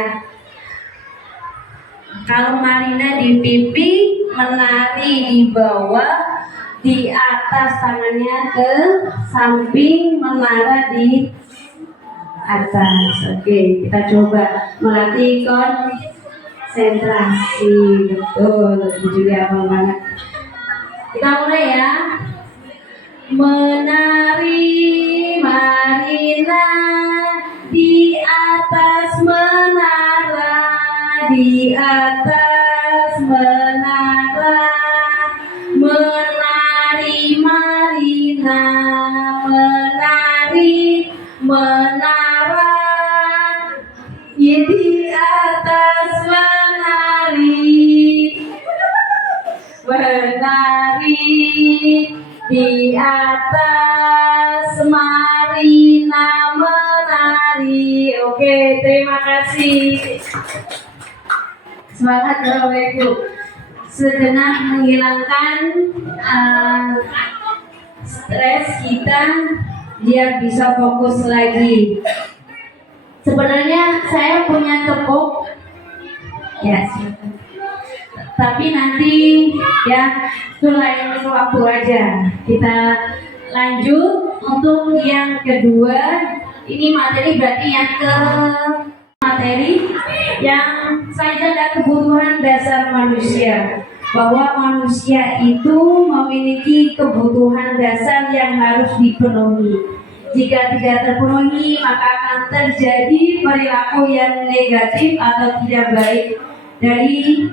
Kalau Marina di pipi, menari di bawah, di atas, tangannya ke samping, menara di atas. Oke, kita coba melatih konsentrasi. Betul, itu juga hafal banget. Kita mulai ya. Menari Marina di atas menara, di atas menara. Menari Marina, menari menara, di atas menari, menari di atas Marina menari. Oke, terima kasih. Semangat Bapak Ibu. Sejenak menghilangkan stres kita biar bisa fokus lagi. Sebenarnya saya punya tepuk, ya silakan. Tapi nanti ya itu lain waktu aja. Kita lanjut untuk yang kedua. Ini materi berarti yang ke materi yang saya dan kebutuhan dasar manusia. Bahwa manusia itu memiliki kebutuhan dasar yang harus dipenuhi. Jika tidak terpenuhi, maka akan terjadi perilaku yang negatif atau tidak baik dari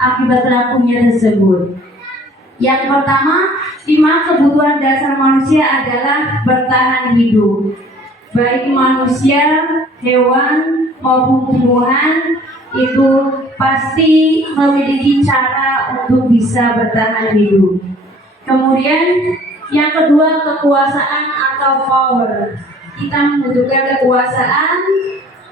akibat perilakunya tersebut. Yang pertama, 5 kebutuhan dasar manusia adalah bertahan hidup. Baik manusia, hewan maupun tumbuhan itu pasti memiliki cara untuk bisa bertahan hidup. Kemudian yang kedua, kekuasaan atau power. Kita membutuhkan kekuasaan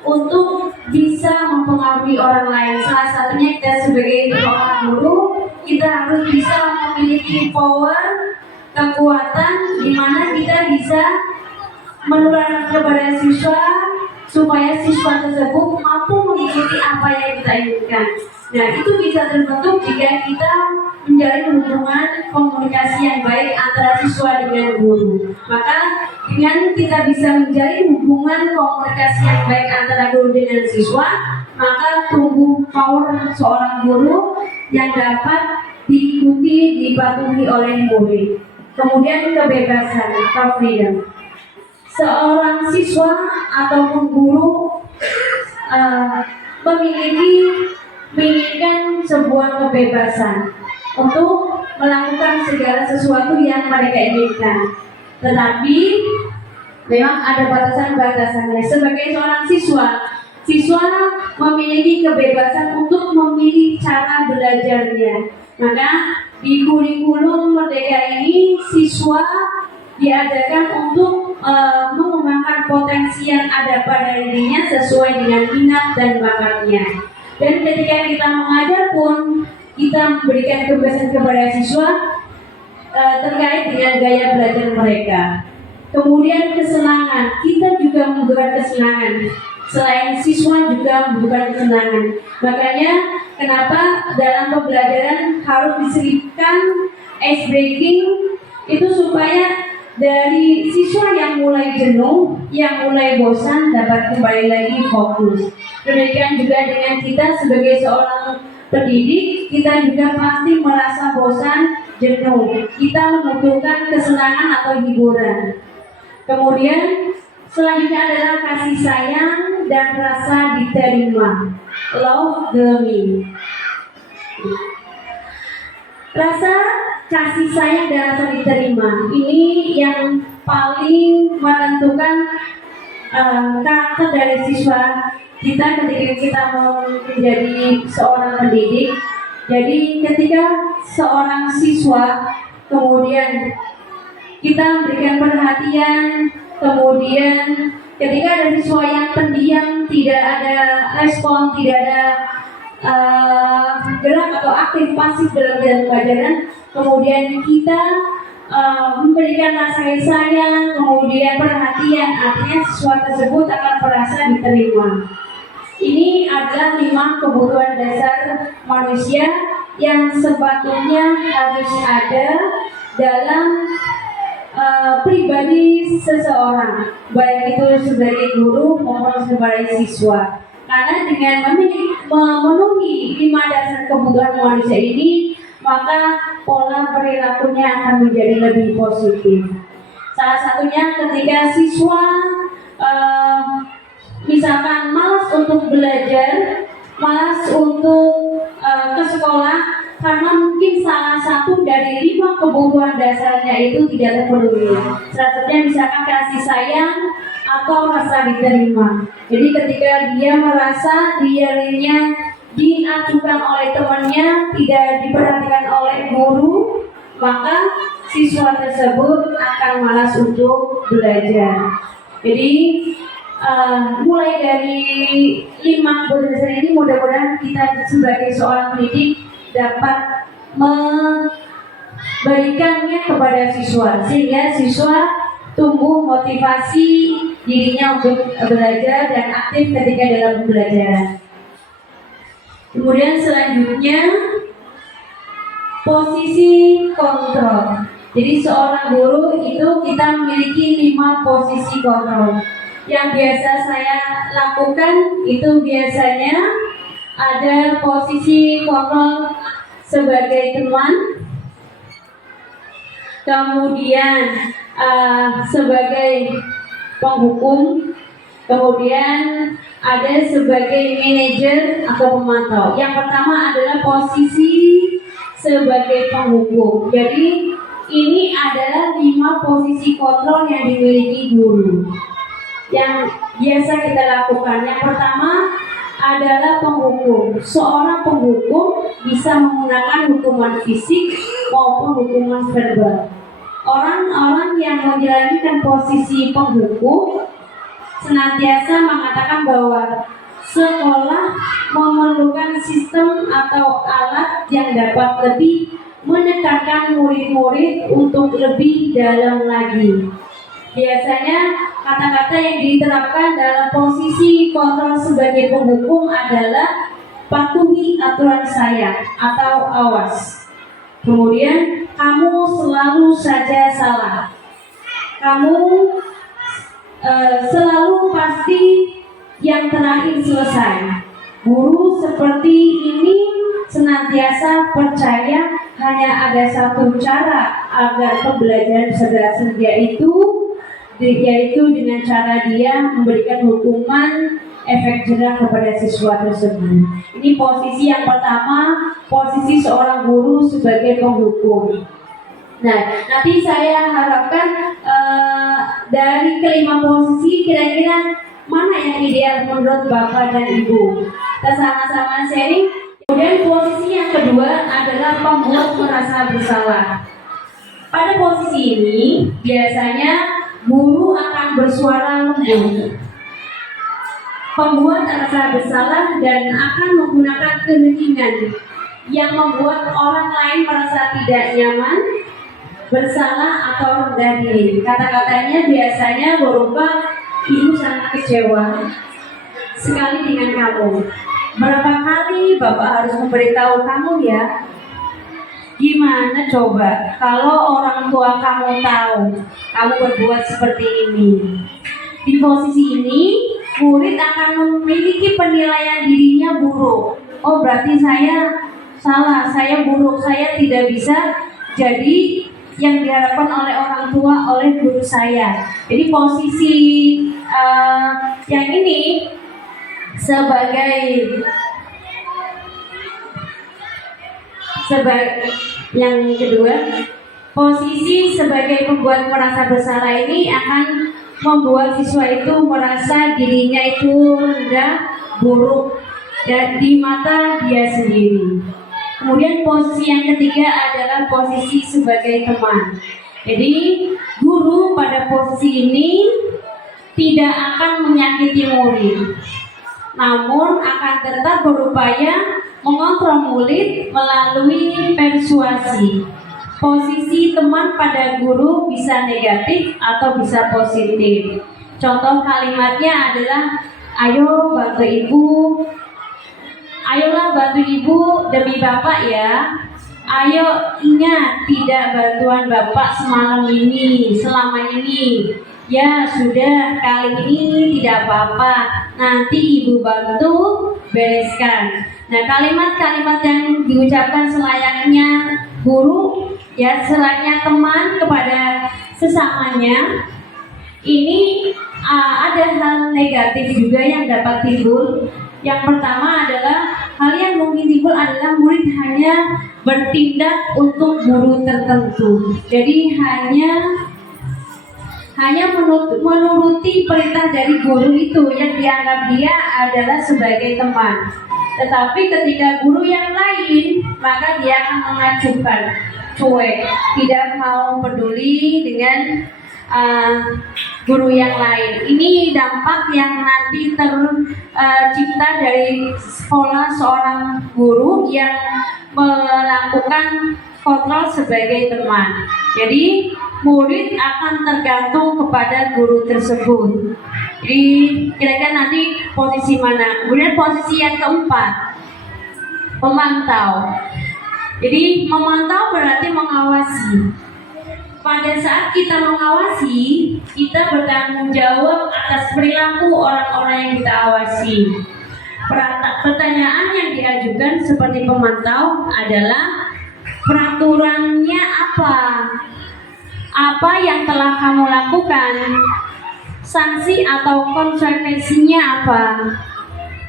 untuk bisa mempengaruhi orang lain. Salah satunya kita sebagai seorang guru, kita harus bisa memiliki power, kekuatan di mana kita bisa menularkan kepada siswa supaya siswa tersebut mampu mengikuti apa yang kita inginkan. Nah, itu bisa terbentuk jika kita menjalin hubungan komunikasi yang baik antara siswa dengan guru. Maka dengan kita bisa menjalin hubungan komunikasi yang baik antara guru dengan siswa, maka tumbuh power seorang guru yang dapat diikuti, dipatuhi oleh murid. Kemudian kebebasan atau freedom. Seorang siswa ataupun guru menginginkan sebuah kebebasan untuk melakukan segala sesuatu yang mereka inginkan. Tetapi memang ada batasan-batasannya. Sebagai seorang siswa memiliki kebebasan untuk memilih cara belajarnya. Maka di kurikulum Merdeka ini siswa diajarkan untuk mengembangkan potensi yang ada pada dirinya sesuai dengan minat dan bakatnya. Dan ketika kita mengajar pun kita memberikan kebebasan kepada siswa terkait dengan gaya belajar mereka. Kemudian kesenangan, kita juga membutuhkan kesenangan. Selain siswa juga membutuhkan kesenangan. Makanya kenapa dalam pembelajaran harus diselipkan ice breaking itu supaya dari siswa yang mulai jenuh, yang mulai bosan dapat kembali lagi fokus. Demikian juga dengan kita sebagai seorang pendidik, kita juga pasti merasa bosan, jenuh. Kita membutuhkan kesenangan atau hiburan. Kemudian selanjutnya adalah kasih sayang dan rasa diterima. Love me. Rasa kasih sayang dan rasa diterima ini yang paling menentukan karakter dari siswa kita ketika kita mau menjadi seorang pendidik. Jadi ketika seorang siswa kemudian kita memberikan perhatian, kemudian ketika ada siswa yang pendiam, tidak ada respon, tidak ada gerak atau aktif pasif dalam pelajaran, kemudian kita memberikan rasa sayang, kemudian perhatian, artinya siswa tersebut akan merasa diterima. Ini adalah 5 kebutuhan dasar manusia yang sepatutnya harus ada dalam pribadi seseorang, baik itu sebagai guru maupun sebagai siswa. Karena dengan memenuhi 5 dasar kebutuhan manusia ini, maka pola perilakunya akan menjadi lebih positif. Salah satunya ketika siswa misalkan malas untuk belajar, malas untuk ke sekolah, karena mungkin salah satu dari 5 kebutuhan dasarnya itu tidak terpenuhi. Salah satunya misalkan kasih sayang atau rasa diterima. Jadi ketika dia merasa dirinya diacuhkan oleh temannya, tidak diperhatikan oleh guru, maka siswa tersebut akan malas untuk belajar. Jadi mulai dari 5 kebutuhan dasar ini, mudah-mudahan kita sebagai seorang pendidik dapat memberikannya kepada siswa, sehingga siswa tumbuh motivasi dirinya untuk belajar dan aktif ketika dalam pembelajaran. Kemudian selanjutnya, posisi kontrol. Jadi seorang guru itu kita memiliki 5 posisi kontrol. Yang biasa saya lakukan itu biasanya ada posisi kontrol sebagai teman, kemudian sebagai penghukum, kemudian ada sebagai manajer atau pemantau. Yang pertama adalah posisi sebagai penghukum. Jadi ini adalah 5 posisi kontrol yang dimiliki guru yang biasa kita lakukan. Yang pertama adalah penghukum. Seorang penghukum bisa menggunakan hukuman fisik maupun hukuman verbal. Orang-orang yang menjalankan posisi penghukum senantiasa mengatakan bahwa sekolah memerlukan sistem atau alat yang dapat lebih menekankan murid-murid untuk lebih dalam lagi. Biasanya kata-kata yang diterapkan dalam posisi kontrol sebagai penghukum adalah patuhi aturan saya atau awas. Kemudian kamu selalu saja salah. Kamu selalu pasti yang terakhir selesai. Guru seperti ini senantiasa percaya hanya ada satu cara agar pembelajaran bisa berhasil, yaitu dengan cara dia memberikan hukuman efek jerah kepada siswa tersebut. Ini posisi yang pertama, posisi seorang guru sebagai penghukum. Nah, nanti saya harapkan dari kelima posisi kira-kira mana yang ideal menurut Bapak dan Ibu. Kita sama-sama sharing. Kemudian posisi yang kedua adalah pembuat merasa bersalah. Pada posisi ini biasanya guru akan bersuara lembut, pembuat rasa bersalah dan akan menggunakan keheningan yang membuat orang lain merasa tidak nyaman, bersalah atau rendah diri. Kata-katanya biasanya berupa, ibu sangat kecewa sekali dengan kamu. Berapa kali Bapak harus memberitahu kamu ya? Gimana coba kalau orang tua kamu tahu kamu berbuat seperti ini? Di posisi ini, murid akan memiliki penilaian dirinya buruk. Oh, berarti saya salah, saya buruk, saya tidak bisa jadi yang diharapkan oleh orang tua, oleh guru saya. Jadi posisi yang ini sebagai yang kedua, posisi sebagai pembuat merasa bersalah ini akan membuat siswa itu merasa dirinya itu rendah, buruk dan di mata dia sendiri. Kemudian posisi yang ketiga adalah posisi sebagai teman. Jadi guru pada posisi ini tidak akan menyakiti murid, namun akan tetap berupaya mengontrol murid melalui persuasi. Posisi teman pada guru bisa negatif atau bisa positif. Contoh kalimatnya adalah, ayo bantu ibu, ayolah bantu ibu demi bapak ya. Ayo ingat, tidak bantuan Bapak selama ini. Ya sudah, kali ini tidak apa-apa. Nanti Ibu bantu bereskan. Nah, kalimat-kalimat yang diucapkan selayaknya guru, ya selayaknya teman kepada sesamanya, ini ada hal negatif juga yang dapat timbul. Yang pertama adalah hal yang mungkin timbul adalah murid hanya bertindak untuk guru tertentu. Jadi hanya menuruti perintah dari guru itu yang dianggap dia adalah sebagai teman. Tetapi ketika guru yang lain, maka dia akan mengacuhkan, cuek, tidak mau peduli dengan guru yang lain. Ini dampak yang nanti tercipta dari sekolah seorang guru yang melakukan kontrol sebagai teman. Jadi murid akan tergantung kepada guru tersebut. Jadi kira-kira nanti posisi mana? Kemudian posisi yang keempat, pemantau. Jadi memantau berarti mengawasi. Pada saat kita mengawasi, kita bertanggung jawab atas perilaku orang-orang yang kita awasi. Pertanyaan yang diajukan seperti pemantau adalah peraturannya apa? Apa yang telah kamu lakukan? Sanksi atau konsekuensinya apa?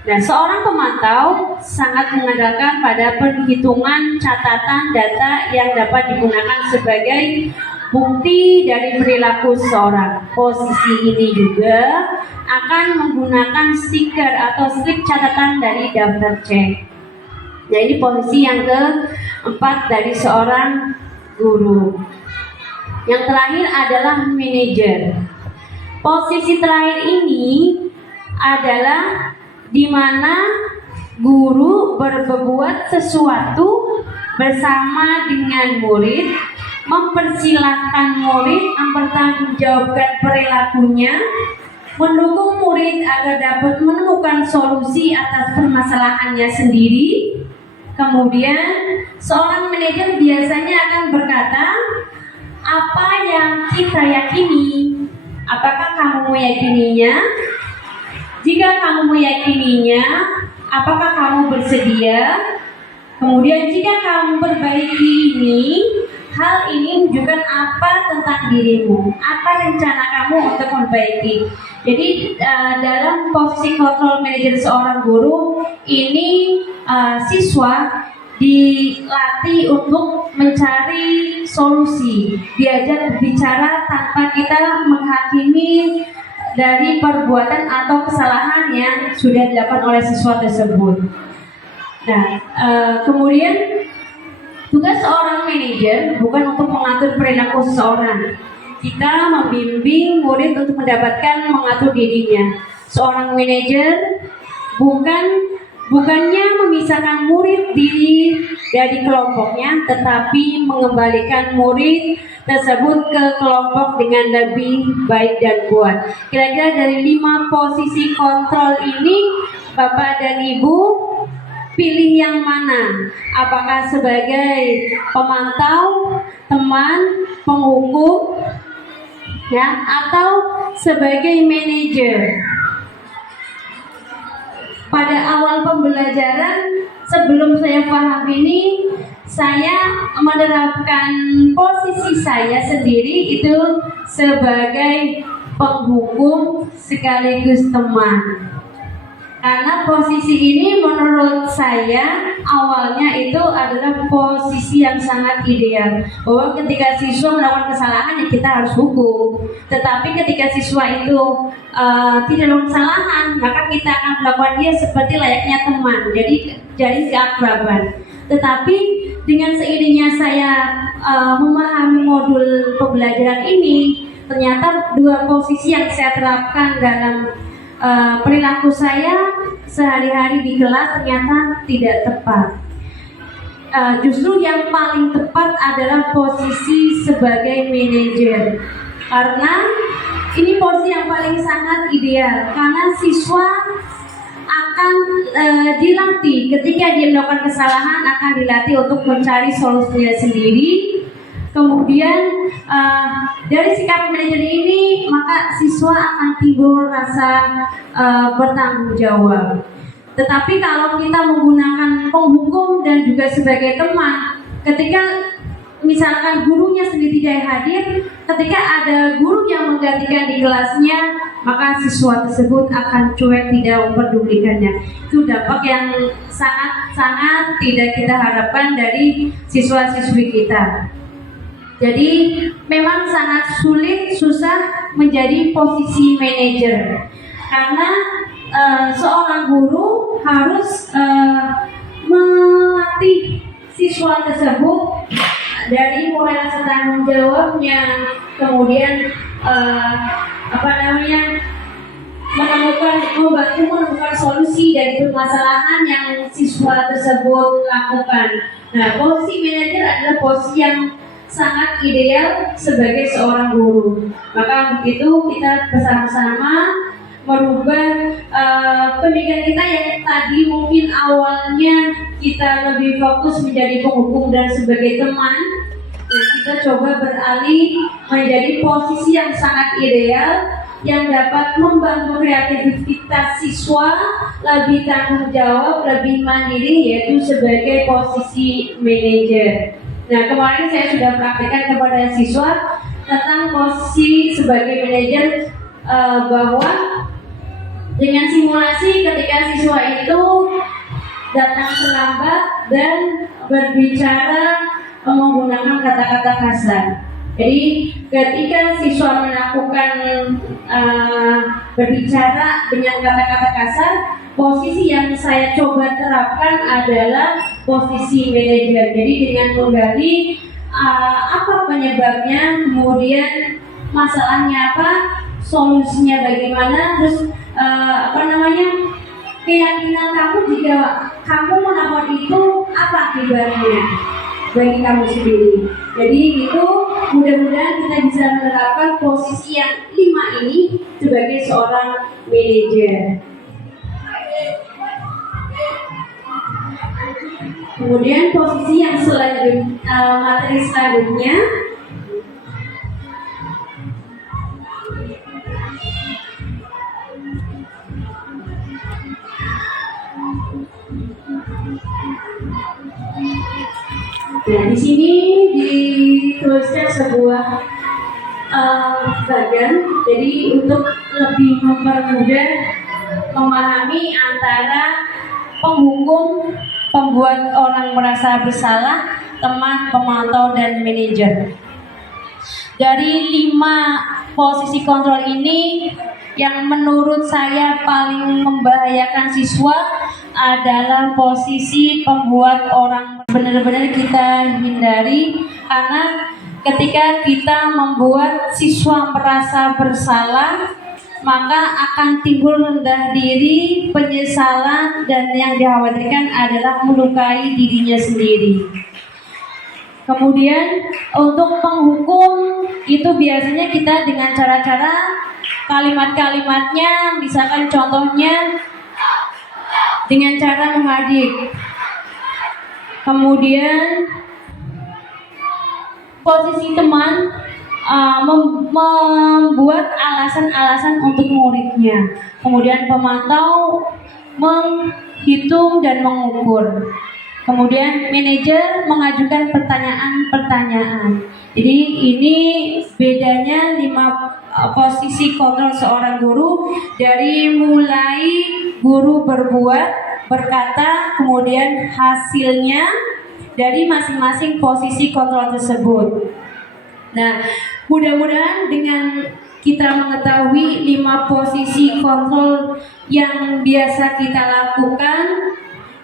Nah, seorang pemantau sangat mengandalkan pada perhitungan catatan data yang dapat digunakan sebagai bukti dari perilaku seseorang. Posisi ini juga akan menggunakan stiker atau slip catatan dari daftar cek. Nah, ini posisi yang keempat dari seorang guru. Yang terakhir adalah manajer. Posisi terakhir ini adalah di mana guru berbuat sesuatu bersama dengan murid, mempersilahkan murid mempertanggungjawabkan perilakunya, mendukung murid agar dapat menemukan solusi atas permasalahannya sendiri. Kemudian seorang manajer biasanya akan berkata, apa yang kita yakini, apakah kamu meyakininya? Jika kamu meyakininya, apakah kamu bersedia? Kemudian jika kamu perbaiki hal ini menunjukkan apa tentang dirimu, apa rencana kamu untuk memperbaiki. Jadi dalam posisi kontrol manajer seorang guru ini, siswa dilatih untuk mencari solusi, diajar berbicara tanpa kita menghakimi dari perbuatan atau kesalahan yang sudah dilakukan oleh siswa tersebut. Nah, kemudian tugas seorang manajer bukan untuk mengatur perilaku seseorang. Kita membimbing murid untuk mengatur dirinya. Seorang manajer bukannya memisahkan murid dari kelompoknya, tetapi mengembalikan murid tersebut ke kelompok dengan lebih baik dan kuat. Kira-kira dari 5 posisi kontrol ini, Bapak dan Ibu pilih yang mana? Apakah sebagai pemantau, teman, penghukum, ya, atau sebagai manajer? Pada awal pembelajaran, sebelum saya paham ini, saya menerapkan posisi saya sendiri itu sebagai penghukum sekaligus teman. Karena posisi ini menurut saya awalnya itu adalah posisi yang sangat ideal, bahwa ketika siswa melakukan kesalahan ya kita harus hukum. Tetapi ketika siswa itu tidak melakukan kesalahan, maka kita akan melakukan dia seperti layaknya teman, jadi keakraban. Tetapi dengan seiringnya saya memahami modul pembelajaran ini, ternyata 2 posisi yang saya terapkan dalam perilaku saya sehari-hari di kelas ternyata tidak tepat. Justru yang paling tepat adalah posisi sebagai manajer, karena ini posisi yang paling sangat ideal, karena siswa akan dilatih ketika dia melakukan kesalahan, akan dilatih untuk mencari solusinya sendiri. Kemudian dari sikap manajer ini maka siswa akan timbul rasa bertanggung jawab. Tetapi kalau kita menggunakan penghukum dan juga sebagai teman, ketika misalkan gurunya sendiri tidak hadir, ketika ada guru yang menggantikan di kelasnya, maka siswa tersebut akan cuek, tidak memperdulikannya. Itu dampak yang sangat-sangat tidak kita harapkan dari siswa-siswi kita. Jadi memang sangat susah menjadi posisi manajer, karena seorang guru harus melatih siswa tersebut dari mulai rasa tanggung jawabnya, kemudian membantu menemukan solusi dari permasalahan yang siswa tersebut lakukan. Nah, posisi manajer adalah posisi yang sangat ideal sebagai seorang guru. Maka begitu kita bersama-sama merubah pemikiran kita yang tadi mungkin awalnya kita lebih fokus menjadi penghukum dan sebagai teman. Nah, kita coba beralih menjadi posisi yang sangat ideal yang dapat membantu kreativitas siswa, lebih tanggung jawab, lebih mandiri, yaitu sebagai posisi manajer. Nah, kemarin saya sudah praktekkan kepada siswa tentang posisi sebagai manajer, bahwa dengan simulasi ketika siswa itu datang terlambat dan berbicara menggunakan kata-kata kasar. Jadi ketika siswa melakukan berbicara dengan kata-kata kasar, posisi yang saya coba terapkan adalah posisi manajer. Jadi dengan menggali apa penyebabnya, kemudian masalahnya apa, solusinya bagaimana, terus keyakinan kamu jika kamu melakukan itu apa akibatnya bagi kamu sendiri. Jadi itu mudah-mudahan kita bisa menerapkan posisi yang 5 ini sebagai seorang manajer. Kemudian posisi yang materi selanjutnya, nah, di sini dituliskan sebuah bagian. Jadi untuk lebih mempermudah memahami antara penghukum, pembuat orang merasa bersalah, teman, pemantau, dan manajer. Dari 5 posisi kontrol ini, yang menurut saya paling membahayakan siswa adalah posisi pembuat orang. Benar-benar kita hindari, karena ketika kita membuat siswa merasa bersalah, maka akan timbul rendah diri, penyesalan, dan yang dikhawatirkan adalah melukai dirinya sendiri. Kemudian untuk penghukum itu biasanya kita dengan cara-cara kalimat-kalimatnya, misalkan contohnya dengan cara menghadik. Kemudian posisi teman membuat alasan-alasan untuk muridnya. Kemudian pemantau menghitung dan mengukur. Kemudian manajer mengajukan pertanyaan-pertanyaan. Jadi ini bedanya 5 posisi kontrol seorang guru, dari mulai guru berbuat, berkata, kemudian hasilnya dari masing-masing posisi kontrol tersebut. Nah, mudah-mudahan dengan kita mengetahui 5 posisi kontrol yang biasa kita lakukan,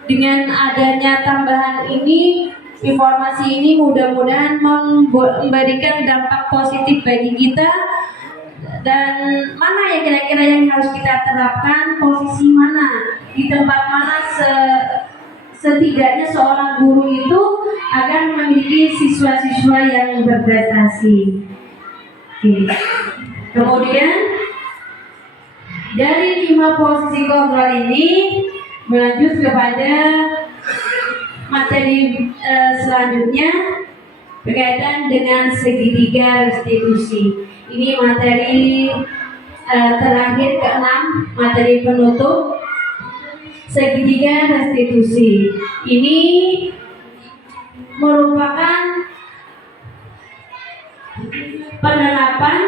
dengan adanya tambahan ini, informasi ini mudah-mudahan memberikan dampak positif bagi kita. Dan mana ya kira-kira yang harus kita terapkan, posisi mana, di tempat mana setidaknya seorang guru itu akan memiliki siswa-siswa yang berprestasi. Kemudian dari 5 posisi kontrol ini melanjut kepada materi selanjutnya berkaitan dengan segitiga restitusi. Ini materi terakhir ke-6, materi penutup segitiga restitusi. Ini merupakan penerapan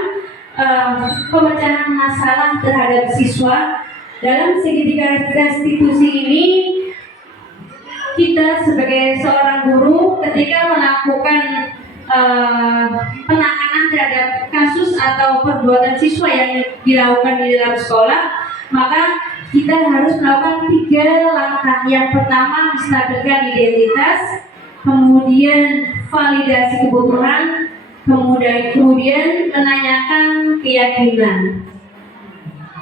pemecahan masalah terhadap siswa. Dalam segitiga restitusi ini, kita sebagai seorang guru ketika melakukan penanganan terhadap kasus atau perbuatan siswa yang dilakukan di dalam sekolah, maka kita harus melakukan 3 langkah. Yang pertama, menstabilkan identitas, kemudian validasi kebutuhan, kemudian menanyakan keyakinan.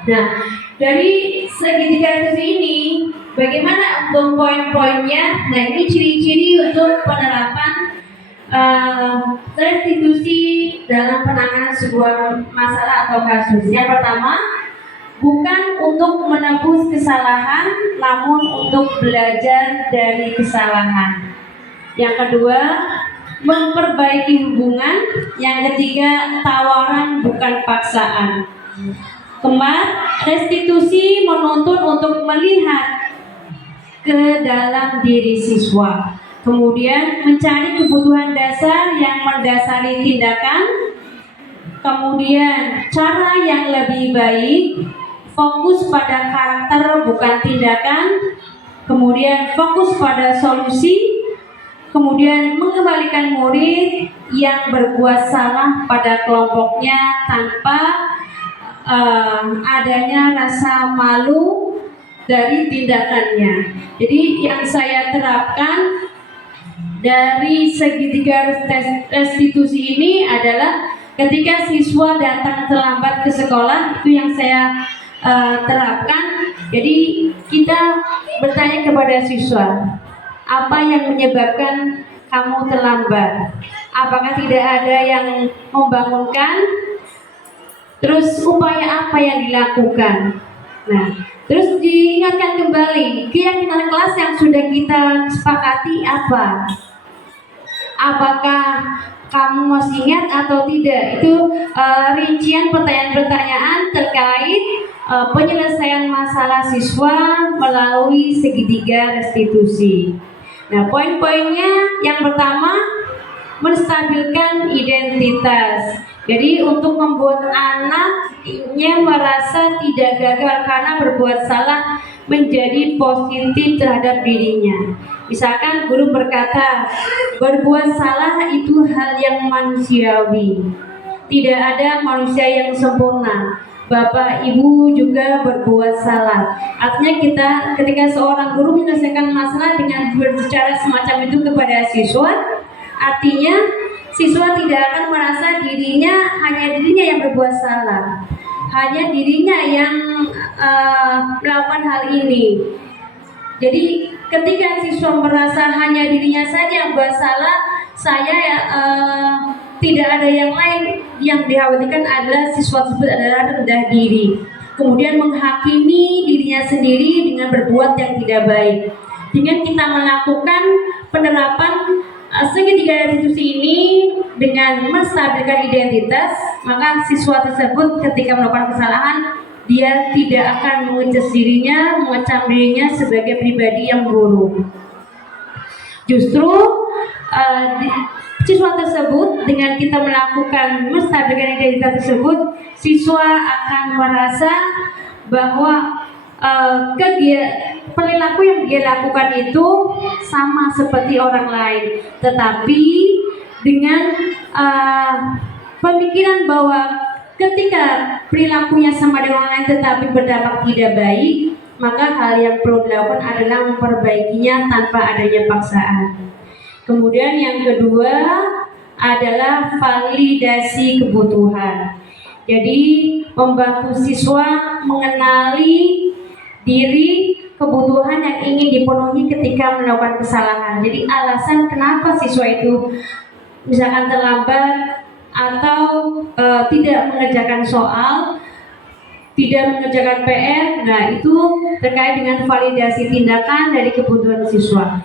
Nah, dari segitiga ini, bagaimana untuk poin-poinnya? Nah, ini ciri-ciri untuk penerapan restitusi dalam penanganan sebuah masalah atau kasus. Yang pertama, bukan untuk menebus kesalahan, namun untuk belajar dari kesalahan. Yang kedua, memperbaiki hubungan. Yang ketiga, tawaran bukan paksaan. Keempat, restitusi menuntut untuk melihat ke dalam diri siswa. Kemudian mencari kebutuhan dasar yang mendasari tindakan. Kemudian cara yang lebih baik, fokus pada karakter bukan tindakan. Kemudian fokus pada solusi. Kemudian mengembalikan murid yang berbuat salah pada kelompoknya tanpa adanya rasa malu dari tindakannya. Jadi yang saya terapkan dari segitiga restitusi ini adalah ketika siswa datang terlambat ke sekolah, itu yang saya terapkan. Jadi kita bertanya kepada siswa, apa yang menyebabkan kamu terlambat? Apakah tidak ada yang membangunkan? Terus upaya apa yang dilakukan? Nah, terus diingatkan kembali keyakinan kelas yang sudah kita sepakati apa? Apakah kamu masih ingat atau tidak? Itu rincian pertanyaan-pertanyaan terkait penyelesaian masalah siswa melalui segitiga restitusi. Nah, poin-poinnya yang pertama, menstabilkan identitas. Jadi untuk membuat anaknya merasa tidak gagal karena berbuat salah, menjadi positif terhadap dirinya. Misalkan guru berkata, berbuat salah itu hal yang manusiawi. Tidak ada manusia yang sempurna. Bapak, ibu juga berbuat salah. Artinya ketika seorang guru menyelesaikan masalah dengan berbicara semacam itu kepada siswa, artinya siswa tidak akan merasa hanya dirinya yang berbuat salah, hanya dirinya yang melakukan hal ini. Jadi ketika siswa merasa hanya dirinya saja yang buat salah, tidak ada yang lain, yang dikhawatirkan adalah siswa tersebut adalah rendah diri, kemudian menghakimi dirinya sendiri dengan berbuat yang tidak baik. Dengan kita melakukan penerapan segitiga restitusi ini dengan menstabilkan identitas, maka siswa tersebut ketika melakukan kesalahan, dia tidak akan mengecam dirinya sebagai pribadi yang buruk. Justru siswa tersebut, dengan kita melakukan menstabilkan identitas tersebut, siswa akan merasa bahwa perilaku yang dia lakukan itu sama seperti orang lain, tetapi dengan pemikiran bahwa ketika perilakunya sama dengan orang lain tetapi berdampak tidak baik, maka hal yang perlu dilakukan adalah memperbaikinya tanpa adanya paksaan. Kemudian yang kedua adalah validasi kebutuhan. Jadi membantu siswa mengenali diri, kebutuhan yang ingin dipenuhi ketika melakukan kesalahan. Jadi alasan kenapa siswa itu misalkan terlambat atau tidak mengerjakan soal, tidak mengerjakan PR. Nah, itu terkait dengan validasi tindakan dari kebutuhan siswa.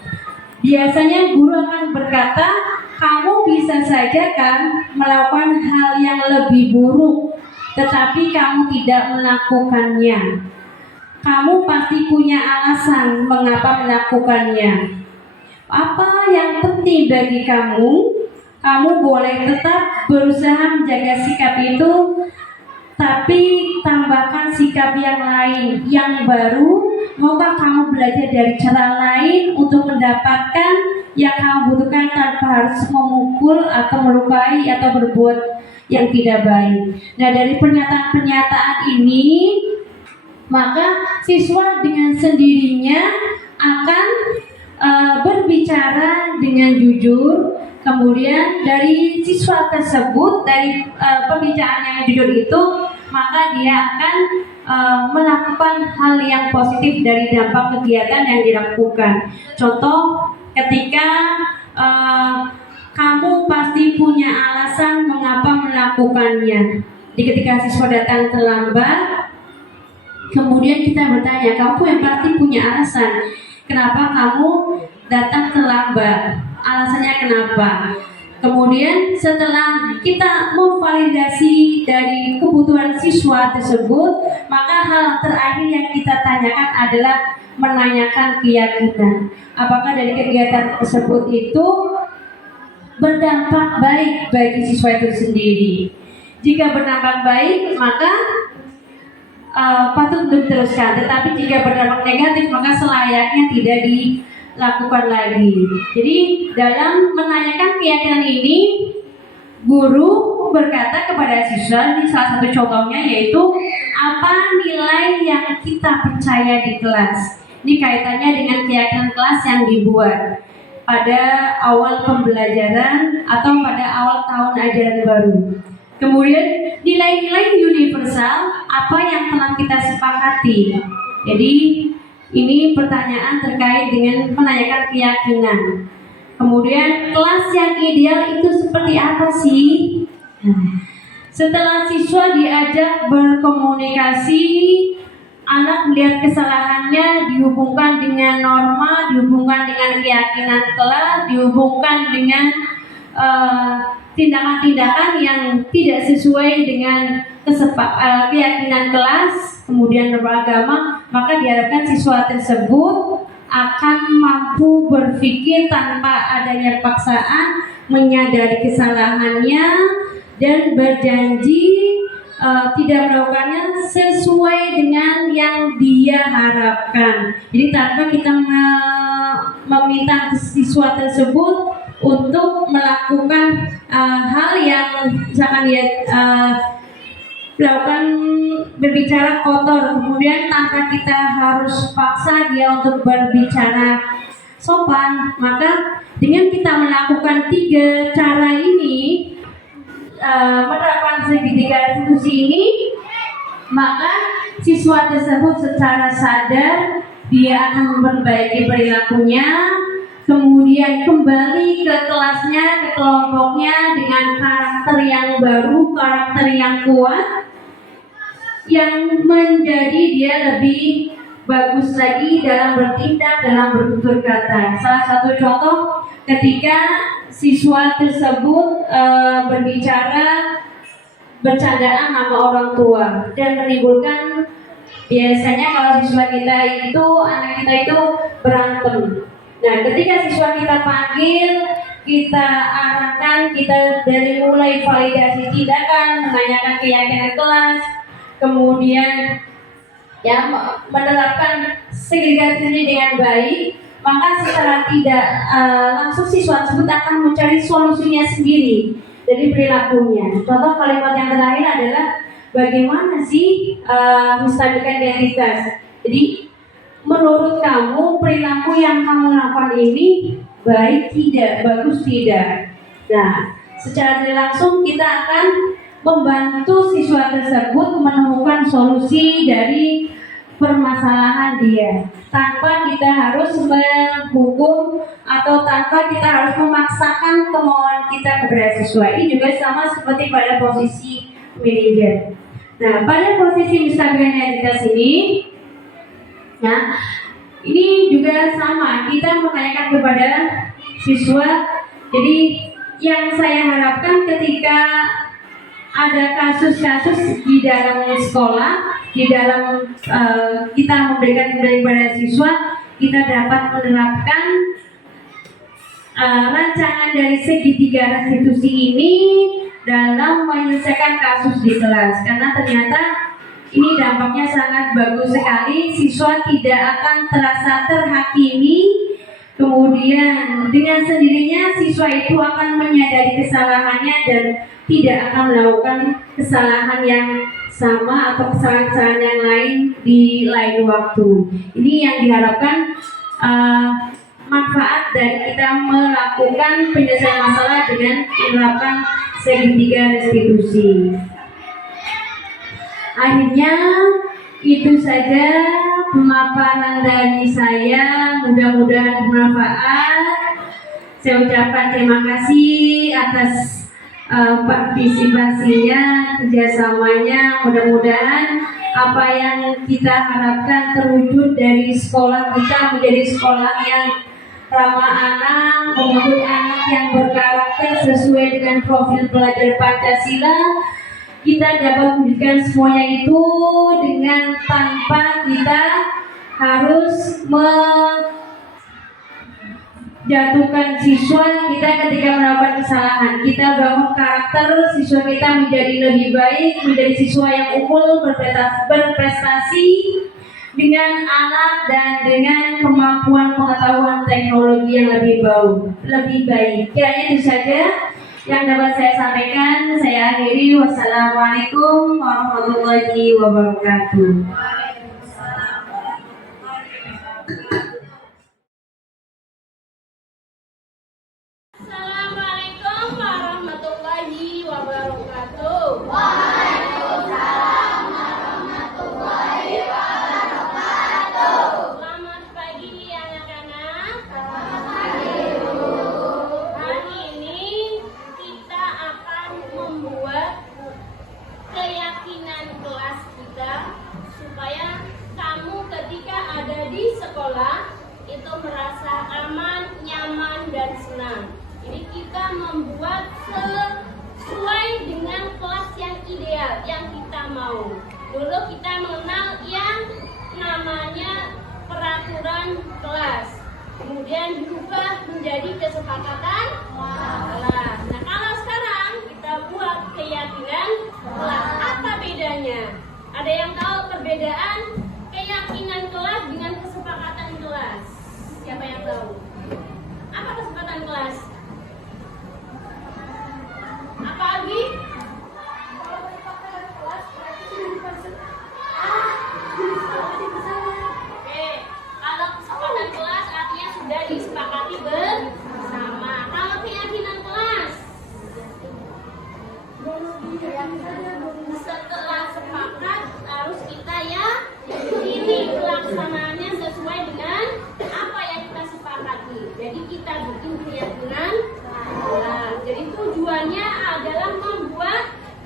Biasanya guru akan berkata, kamu bisa saja kan melakukan hal yang lebih buruk, tetapi kamu tidak melakukannya. Kamu pasti punya alasan mengapa melakukannya. Apa yang penting bagi kamu? Kamu boleh tetap berusaha menjaga sikap itu, tapi tambahkan sikap yang lain, yang baru. Maukah kamu belajar dari cara lain untuk mendapatkan yang kamu butuhkan tanpa harus memukul atau melukai atau berbuat yang tidak baik. Nah, dari pernyataan-pernyataan ini, maka siswa dengan sendirinya akan berbicara dengan jujur. Kemudian dari siswa tersebut, dari pembicaraan yang jujur itu, maka dia akan melakukan hal yang positif dari dampak kegiatan yang dilakukan. Contoh, ketika kamu pasti punya alasan mengapa melakukannya. Jadi ketika siswa datang terlambat, kemudian kita bertanya, kamu yang pasti punya alasan. Kenapa kamu datang terlambat? Alasannya kenapa? Kemudian setelah kita memvalidasi dari kebutuhan siswa tersebut, maka hal terakhir yang kita tanyakan adalah menanyakan keyakinan. Apakah dari kegiatan tersebut itu berdampak baik bagi siswa itu sendiri? Jika berdampak baik, maka patut untuk diteruskan. Tetapi jika berdampak negatif, maka selayaknya tidak dilakukan lagi. Jadi dalam menanyakan keyakinan ini, guru berkata kepada siswa, ini salah satu contohnya, yaitu apa nilai yang kita percaya di kelas. Ini kaitannya dengan keyakinan kelas yang dibuat pada awal pembelajaran atau pada awal tahun ajaran baru. Kemudian nilai-nilai universal apa yang telah kita sepakati. Jadi ini pertanyaan terkait dengan menanyakan keyakinan. Kemudian kelas yang ideal itu seperti apa sih? Setelah siswa diajak berkomunikasi, anak melihat kesalahannya dihubungkan dengan norma, dihubungkan dengan keyakinan kelas, dihubungkan dengan tindakan-tindakan yang tidak sesuai dengan keyakinan kelas, kemudian beragama, maka diharapkan siswa tersebut akan mampu berpikir tanpa adanya paksaan, menyadari kesalahannya, dan berjanji tidak melakukannya sesuai dengan yang dia harapkan. Jadi tanpa kita meminta siswa tersebut untuk melakukan hal yang misalkan dia melakukan berbicara kotor, kemudian tanpa kita harus paksa dia untuk berbicara sopan, maka dengan kita melakukan 3 cara ini, menerapkan segitiga institusi ini, maka siswa tersebut secara sadar dia akan memperbaiki perilakunya, kemudian kembali ke kelasnya, ke kelompoknya dengan karakter yang baru, karakter yang kuat, yang menjadi dia lebih bagus lagi dalam bertindak, dalam bertutur kata. Salah satu contoh ketika siswa tersebut berbicara bercandaan sama orang tua dan menimbulkan, biasanya kalau siswa kita itu, anak kita itu berantem. Nah, ketika siswa kita panggil, kita arahkan, kita dari mulai validasi tindakan, menanyakan keyakinan kelas, kemudian ya menerapkan segregasi ini dengan baik, maka secara tidak langsung siswa tersebut akan mencari solusinya sendiri dari perilakunya. Contoh kalimat yang terakhir adalah bagaimana sih menstabilkan identitas. Jadi menurut kamu perilaku yang kamu lakukan ini baik tidak, bagus tidak. Nah, secara tidak langsung kita akan membantu siswa tersebut menemukan solusi dari permasalahan dia, tanpa kita harus menghukum atau tanpa kita harus memaksakan kemauan kita kepada siswa. Ini juga sama seperti pada posisi manajer. Nah, pada posisi mustaqbiliyatitas ini, ya, ini juga sama. Kita menanyakan kepada siswa. Jadi yang saya harapkan ketika ada kasus-kasus di dalam sekolah, di dalam kita memberikan kepada siswa, kita dapat menerapkan rancangan dari segitiga restitusi ini dalam menyelesaikan kasus di kelas, karena ternyata ini dampaknya sangat bagus sekali. Siswa tidak akan terasa terhakimi, kemudian dengan sendirinya siswa itu akan menyadari kesalahannya dan tidak akan melakukan kesalahan yang sama atau kesalahan-kesalahan yang lain di lain waktu. Ini yang diharapkan manfaat dari kita melakukan penyelesaian masalah dengan menerapkan segitiga restitusi. Akhirnya itu saja pemaparan dari saya, mudah-mudahan bermanfaat. Saya ucapkan terima kasih atas partisipasinya, kerjasamanya. Mudah-mudahan apa yang kita harapkan terwujud dari sekolah kita menjadi sekolah yang ramah anak, membentuk anak yang berkarakter sesuai dengan profil pelajar Pancasila. Kita dapat mewujudkan semuanya itu dengan tanpa kita harus menjatuhkan siswa kita ketika melakukan kesalahan. Kita bangun karakter siswa kita menjadi lebih baik, menjadi siswa yang unggul, berprestasi dengan anak dan dengan kemampuan pengetahuan teknologi yang lebih baik. Kiranya itu saja yang dapat saya sampaikan. Saya akhiri. Wassalamualaikum warahmatullahi wabarakatuh. Assalamualaikum warahmatullahi wabarakatuh. Selamat pagi anak-anak. Hari ini kita akan membuat keyakinan kelas kita supaya kamu ketika ada di sekolah itu merasa aman, nyaman, dan senang. Jadi kita membuat sesuai dengan kelas yang ideal yang kita mau. Dulu kita mengenal yang namanya peraturan kelas, kemudian berubah menjadi kesepakatan kelas. Nah, kalau sekarang kita buat keyakinan kelas, apa bedanya? Ada yang tahu perbedaan keyakinan kelas dengan kesepakatan kelas? Siapa yang tahu? Apa kesepakatan kelas? Apa lagi? Oke, kalau kesepakatan kelas artinya sudah disepakati bersama. Kalau keyakinan kelas, setelah sepakat harus kita ini pelaksanaannya sesuai dengan apa yang kita sepakati. Jadi kita bikin keyakinan. Nah, jadi tujuannya adalah membuat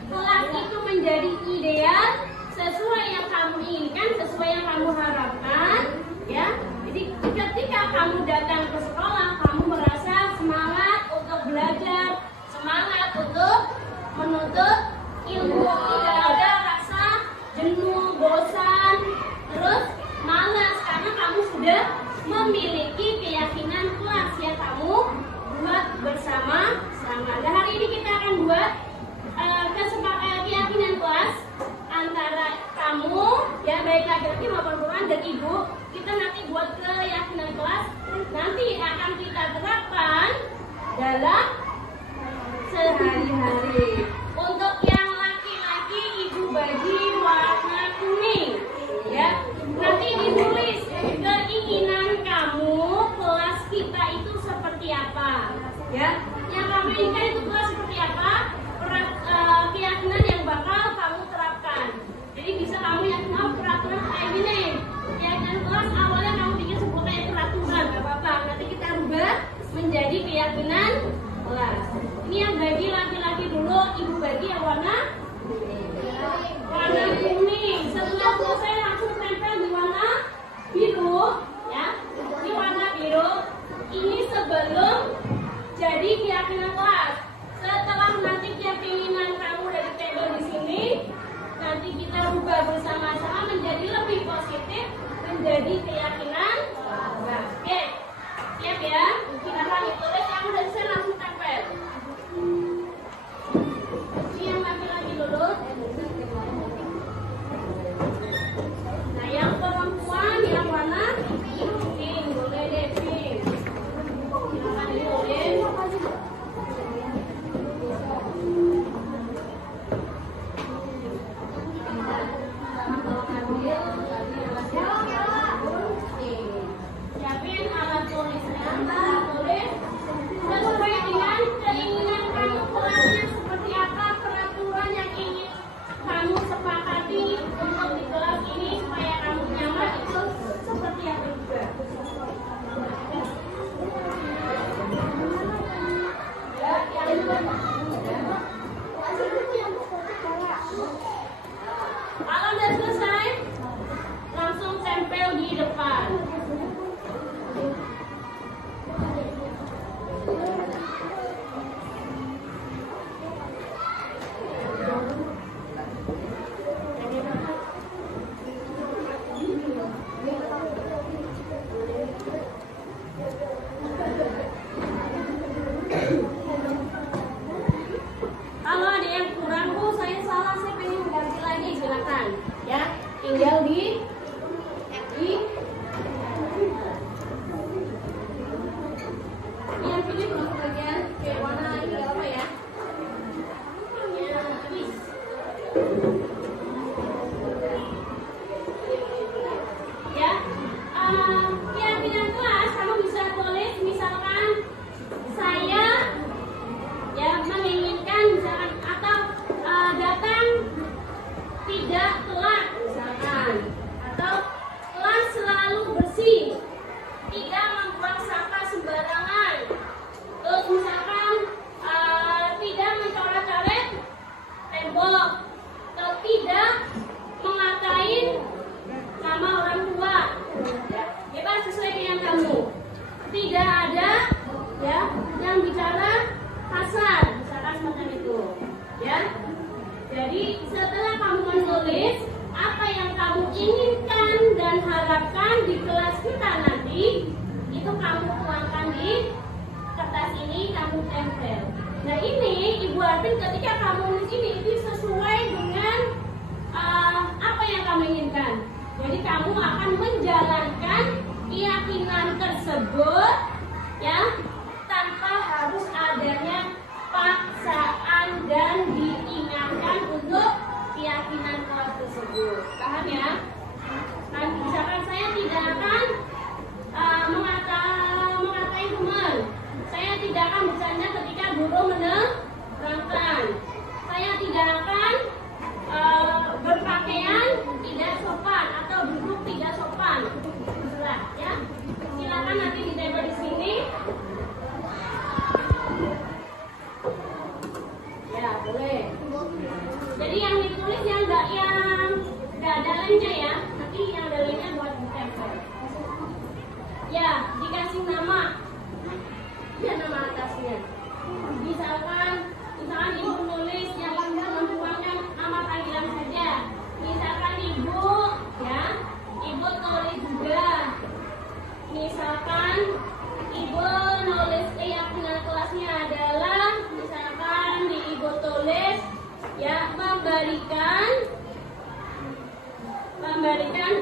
kelas itu menjadi ideal sesuai yang kamu inginkan, sesuai yang kamu harapkan, ya. Jadi ketika kamu datang ke sekolah, kamu merasa semangat untuk belajar, semangat untuk menuntut ilmu, tidak ada rasa jenuh, bosan, terus malas karena kamu sudah memiliki keyakinan kelas yang kamu buat bersama-sama. Dan hari ini kita akan buat keyakinan kelas antara kamu, ya, baik laki-laki maupun perempuan, dan ibu. Kita nanti buat keyakinan kelas, nanti akan kita terapkan dalam sehari-hari. Untuk yang laki-laki, ibu bagi warna kuning, ya. Nanti ditulis keinginan kamu kelas kita itu seperti apa, ya. Yang kamu inginkan itu kelas seperti apa, keyakinan yang bakal kamu terapkan. Jadi bisa kamu yang mau peraturan kayak gini, keyakinan kelas awalnya kamu bikin sebuah kayak peraturan, gak apa-apa. Nanti kita rubah menjadi keyakinan kelas. Ini yang bagi laki-laki dulu, ibu bagi yang warna warna kuning. Setelah selesai langsung tempel di warna biru, ya. Di warna biru. Ini sebelum jadi keyakinan kelas. Setelah nanti keyakinan kamu dari tabel di sini, nanti kita rubah bersama-sama menjadi lebih positif, menjadi keyakinan. Nah, oke, siap ya? Silakan ditulis yang udah bisa langsung tempel. Yang laki-laki dulu. Nah, yang perempuan yang warna pink, boleh deh pink. Silakan ditulis. Siapin alat tulisnya, alat tulis sesuai dengan keinginan kamu kelasnya seperti apa, peraturan yang ingin kamu sepakati untuk di kelas ini supaya kamu nyaman itu seperti apa juga. Ya, kalau udah selesai, langsung tempel di depan. Kalau ada yang kurang, Bu, saya salah, saya pengen ganti lagi, silakan. Ya, tinggal di yang ini belum bagian kayak warna ini nggak apa ya? Ya, habis. Ya, keyakinan kelas kamu bisa tulis misalkan saya ya menginginkan misalkan atau datang tidak telat misalkan, atau kelas selalu bersih, tidak membuang sampah sembarangan, terus misalkan tidak mencoret-coret tembok, atau tidak mengatain nama orang tua, ya, bebas sesuai dengan kamu. Tidak ada ya yang bicara kasar, misalkan semacam itu, ya. Jadi setelah kamu menulis apa yang kamu inginkan dan harapkan di kelas kita nanti, itu kamu tuangkan di kertas ini, kamu tempel. Nah ini Ibu Arvin ketika kamu menulis ini itu sesuai dengan apa yang kamu inginkan. Jadi kamu akan menjalankan keyakinan tersebut ya tanpa harus adanya paksaan dan diingatkan untuk keyakinan kelas tersebut. Paham ya? Kan misalkan saya tidak akan mengatai teman. Saya tidak akan bercanda ketika guru menerangkan. Saya tidak akan berpakaian tidak sopan atau duduk tidak sopan. Terserah ya. Silakan nanti ditempel di sini. Ya, boleh. Jadi yang ditulis yang enggak ada lemnya ya. Nanti yang ada lemnya buat ditempel. Ya, dikasih nama. Ya, nama atasnya. Misalkan Ibu nulis yang membuangkan nama panggilan saja. Misalkan Ibu, ya, Ibu tulis juga. Misalkan Ibu nulis keyakinan kelasnya adalah, misalkan di Ibu tulis, ya, memberikan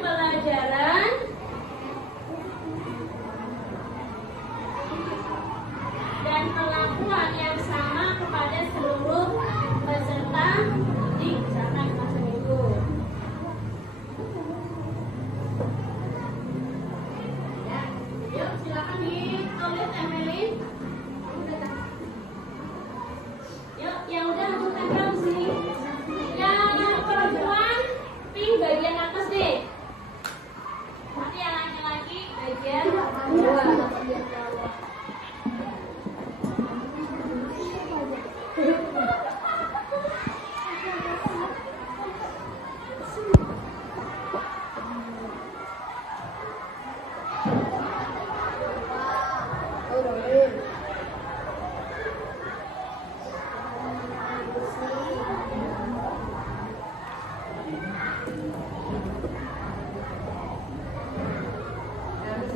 pelajaran dan perlakuan yang sama kepada seluruh peserta didik, misalkan macam itu. Ya, yuk silakan ditulis, tempelin. Yuk, yang udah langsung tempel di sini. Yang perempuan pink bagian atas deh. Nanti yang laki-laki bagian bawah.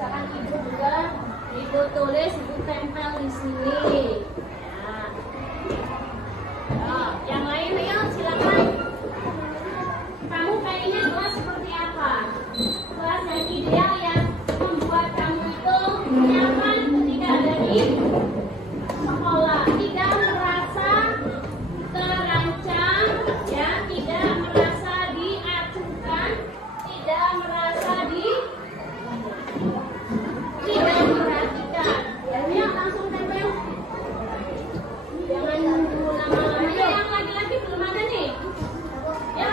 misalkan ibu juga ibu tulis, ibu tempel di sini. Yang lain ayo silakan. Kamu pengennya kelas seperti apa? Kelas yang ideal yang membuat kamu itu nyaman ketika ada di sekolah, tidak merasa terancam, ya, tidak merasa diacuhkan, tidak merasa tidak memperhatikan. Ya, langsung tempel. Jangan nunggu lama-lama. Yang laki-laki belum ada nih. Ya,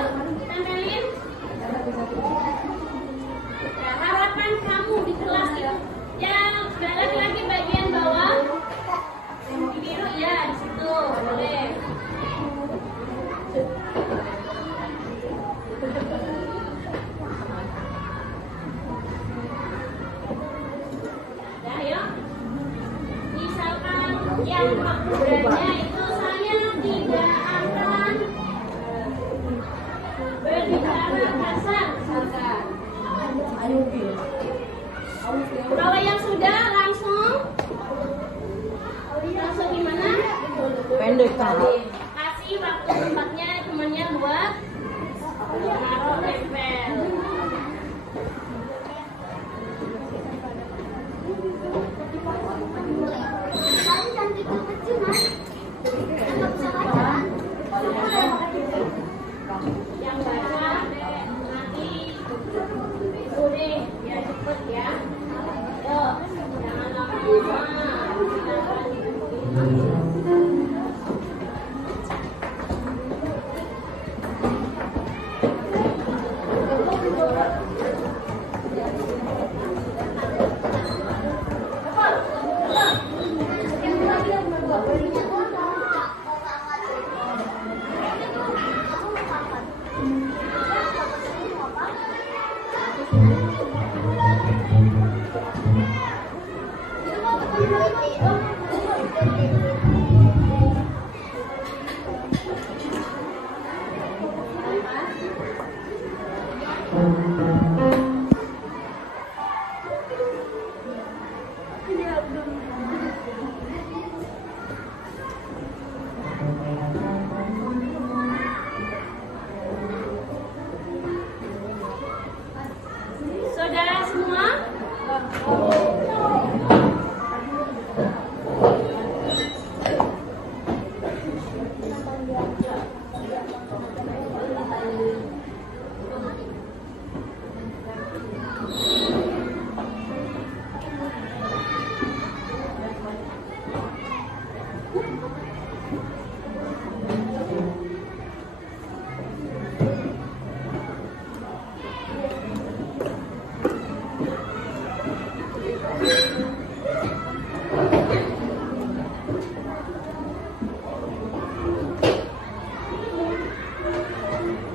tempelin. Ya, harapan kamu di kelas itu yang laki-laki bagian bawah, biru ya di situ boleh. Nah, yuk. Misalkan yang maksudnya itu saya tidak akan berbicara kasar misalkan. Kalau yang sudah langsung gimana? Pendek kan? Kasih waktu tempatnya temannya buat naruh tempel. Yang baca nanti udah ya cepet ya. Yuk, jangan lama-lama. Saudara semua,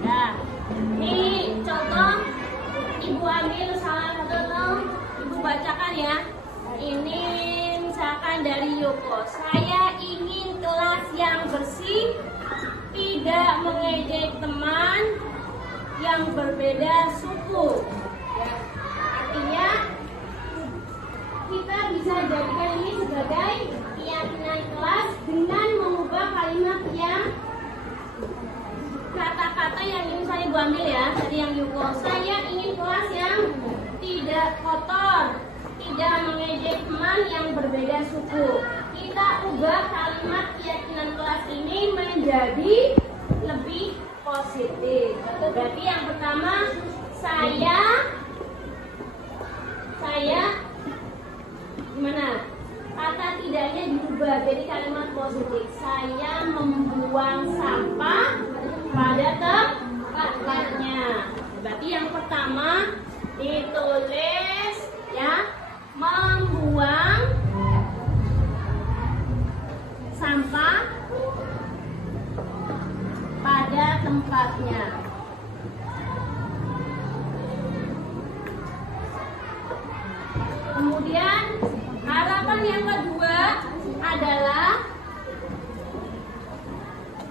nah, ini contoh ibu ambil salah satu contoh, ibu bacakan ya. Ini misalkan dari Yoko, saya ingin kelas yang bersih, tidak mengejek teman yang berbeda suku. Ya, artinya kita bisa jadikan ini sebagai keyakinan kelas dengan mengubah kalimat yang kata-kata yang ini saya ibu ambil ya, tadi yang Yuko. Saya ingin kelas yang tidak kotor, tidak mengejek teman yang berbeda suku. Kita ubah kalimat keyakinan kelas ini menjadi lebih positif. Berarti yang pertama saya gimana? Kata tidaknya diubah jadi kalimat positif. Saya membuang sampah pada tempatnya. Berarti yang pertama ditulis ya, membuang sampah pada tempatnya. Kemudian harapan yang kedua adalah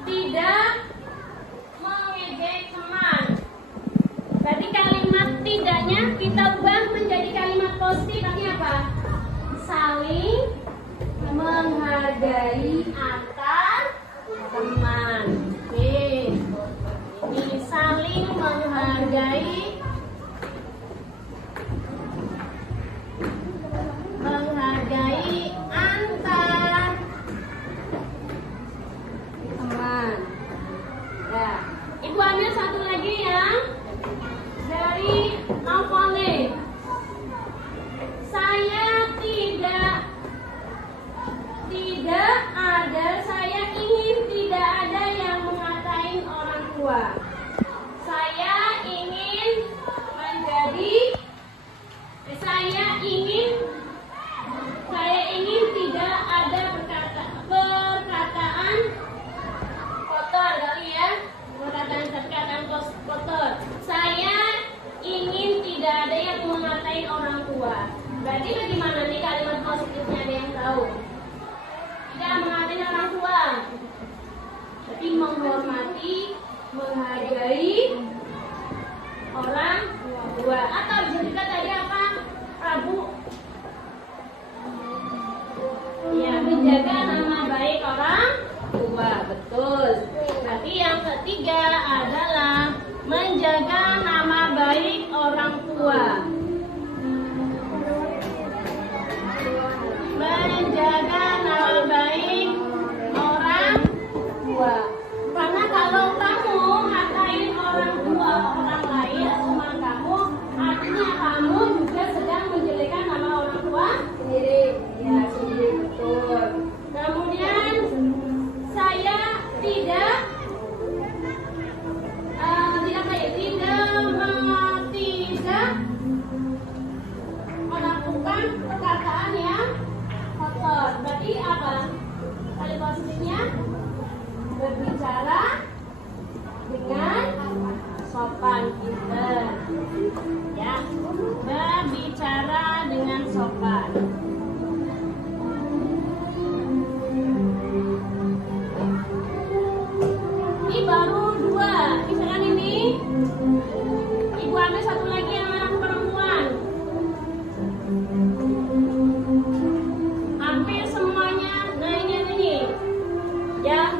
tidak mengejek teman. Berarti kalimat tidaknya kita ubah menjadi kalimat positif. menghargai antar teman. Oke. Ini saling menghargai antar teman. Ya, Ibu ambil satu lagi yang dari Alfale. Saya ingin tidak ada yang mengatain orang tua. Saya ingin tidak ada perkataan kotor kali ya. Perkataan kotor. Saya ingin tidak ada yang mengatain orang tua. Berarti bagaimana nih kalimat positifnya, ada yang tahu? Tidak mengatain orang tua. Berarti menghormati, menghargai orang tua. Atau bisa juga tadi apa? Prabu. Ya, menjaga nama baik orang tua. Betul. Berarti yang ketiga adalah menjaga nama baik orang tua. Menjaga nama baik orang tua. Karena kalau kamu ngatain orang tua orang lain, teman kamu, artinya kamu juga sedang menjelekkan nama orang tua sendiri. Ya, sendiri, betul. Kemudian saya tidak melakukan perkataan yang kotor. Berarti apa? Kali positifnya berbicara dengan sopan pintar. Ya, berbicara dengan sopan. Ini baru dua. Misalkan ini, Ibu ambil satu lagi yang anak perempuan. Hampir semuanya, nah ini ya,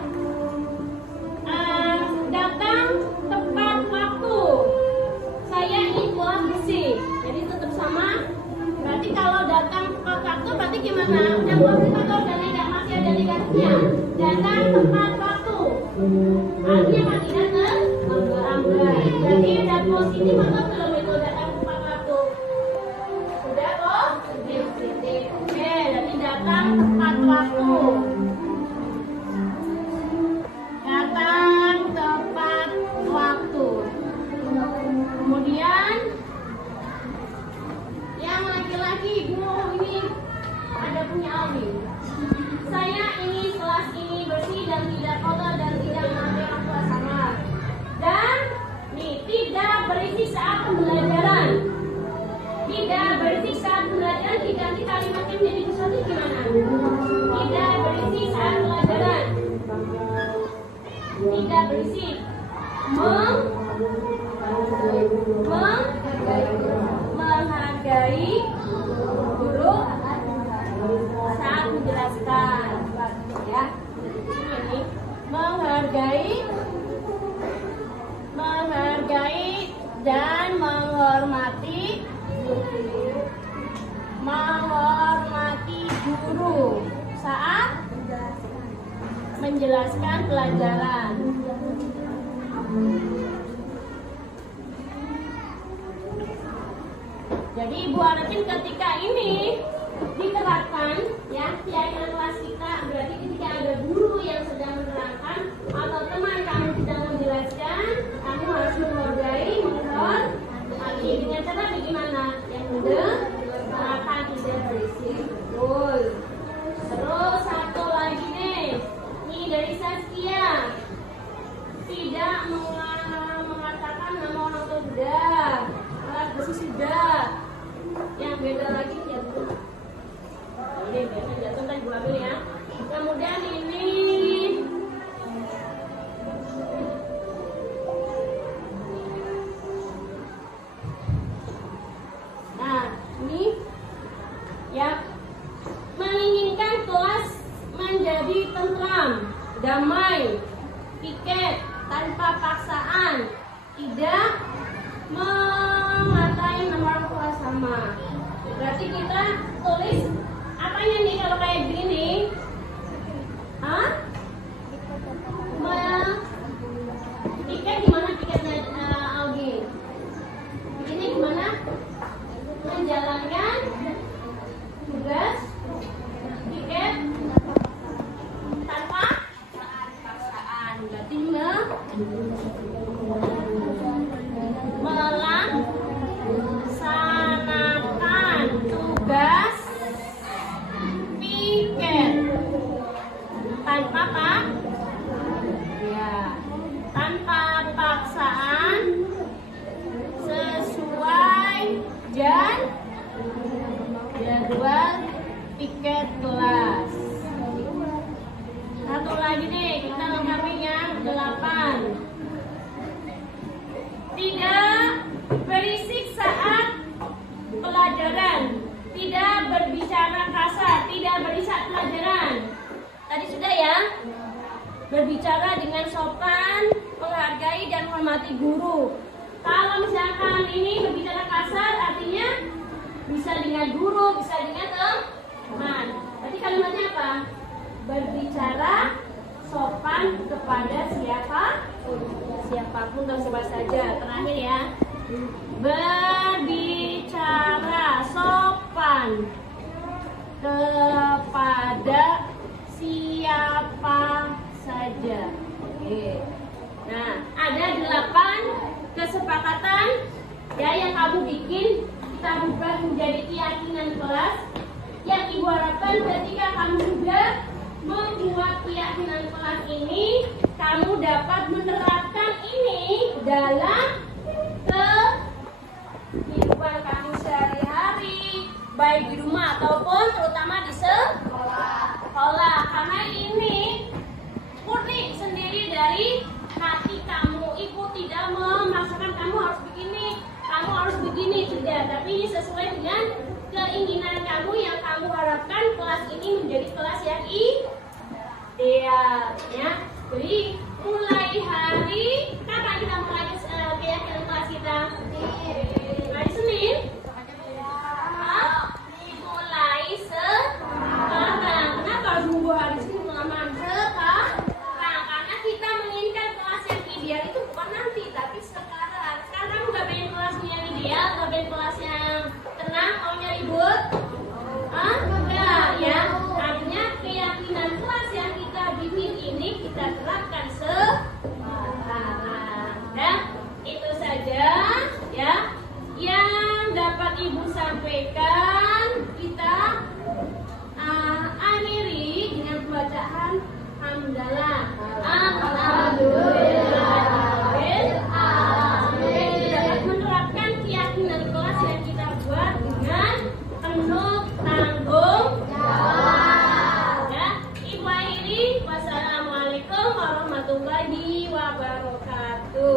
datang tepat waktu. Saya ingin buang bersih, jadi tetap sama. Berarti kalau datang tepat waktu, berarti gimana? Udah buang atau udah tidak, masih ada negatifnya. Datang tepat waktu, artinya kan tidak terambai. Berarti udah positif atau belum itu datang tepat waktu? Sudah kok? Positif. Oke, jadi datang tepat waktu. Datang tepat waktu. Kemudian yang laki-laki, Bu, ini ada punya Alwi. Saya ingin kelas ini bersih dan tidak kotor dan tidak mengambil orang tua sama. Dan nih, tidak berisik saat pembelajaran. Tidak berisik saat pembelajaran, diganti kalimatnya menjadi sesuatu gimana? Tidak berisik saat pelajaran. Tidak berisik. Menghargai guru saat menjelaskan. Ya, ini menghargai dan menghormati guru saat menjelaskan pelajaran. Jadi Ibu harapin ketika ini diterapkan, ya, keyakinan kelas kita, berarti ketika ada guru yang sedang menerangkan atau teman kamu sedang menjelaskan, kamu harus menghargai, menghormati. Dengan cara bagaimana? Yang mendengarkan, tidak berisik. Betul. Terus satu lagi nih, ini dari Saskia. Tidak mengatakan nama orang tua sudah, alat besi sudah. Yang beda lagi ya Bu. Ini beda jatuh kan Ibu ambil ya. Kemudian ini ya, menginginkan kelas menjadi lebih tentram, damai, piket, tanpa paksaan, tidak mengatain nama orang tua sama. Berarti kita tulis apanya nih kalau kayak gini? Hah? Piket gimana piketnya Algi? Piketnya gimana? Menjalankan tugas piket tanpa paksaan. Berarti melaksanakan tugas piket tanpa tanpa paksaan sesuai jadwal piket kelas. Satu lagi nih, kita lengkapi yang 8. Tidak berisik saat pelajaran, tidak berbicara kasar, tidak berisik pelajaran. Tadi sudah ya. Berbicara dengan sopan, menghargai dan menghormati guru. Kalau misalkan ini berbicara kasar, artinya bisa dengan guru, bisa dengan teman. Berarti kalimatnya apa? Berbicara sopan kepada siapapun dan siapa saja. Terakhir ya. Berbicara sopan kepada siapa saja. Oke. Nah, ada 8 kesepakatan ya yang kamu bikin, kita ubah menjadi keyakinan kelas yang ibu harapkan ketika kamu sudah membuat keyakinan kelas ini, kamu dapat menerapkan ini dalam kehidupan kamu sehari-hari, baik di rumah ataupun terutama di sekolah. Karena ini murni sendiri dari hati kamu. Ibu tidak memaksakan kamu harus begini, kamu harus begini, tidak. Tapi ini sesuai dengan keinginan kamu yang kamu harapkan kelas ini menjadi kelas yang ideal, ya. Jadi mulai hari kapan kita mulai keyakinan kelas kita? Hari Senin. Mulai sekarang. Kenapa harus nunggu hari Senin lama? Sekarang, karena kita menginginkan kelas yang ideal itu bukan nanti, tapi sekarang. Sekarang nggak pengen kelas yang ideal, nggak pengen kelas yang tenang, maunya ribut. Enggak ya. Artinya keyakinan kelas yang kita bikin ini kita terapkan sekarang. Dan itu saja ya yang dapat ibu sampaikan. Kita akhiri dengan bacaan hamdalah. Alhamdulillahirabbil alamin. Kita dapat menerapkan keyakinan kelas yang kita buat dengan penuh tanggung jawab. Ya, ibu akhiri. Wassalamualaikum warahmatullahi wabarakatuh.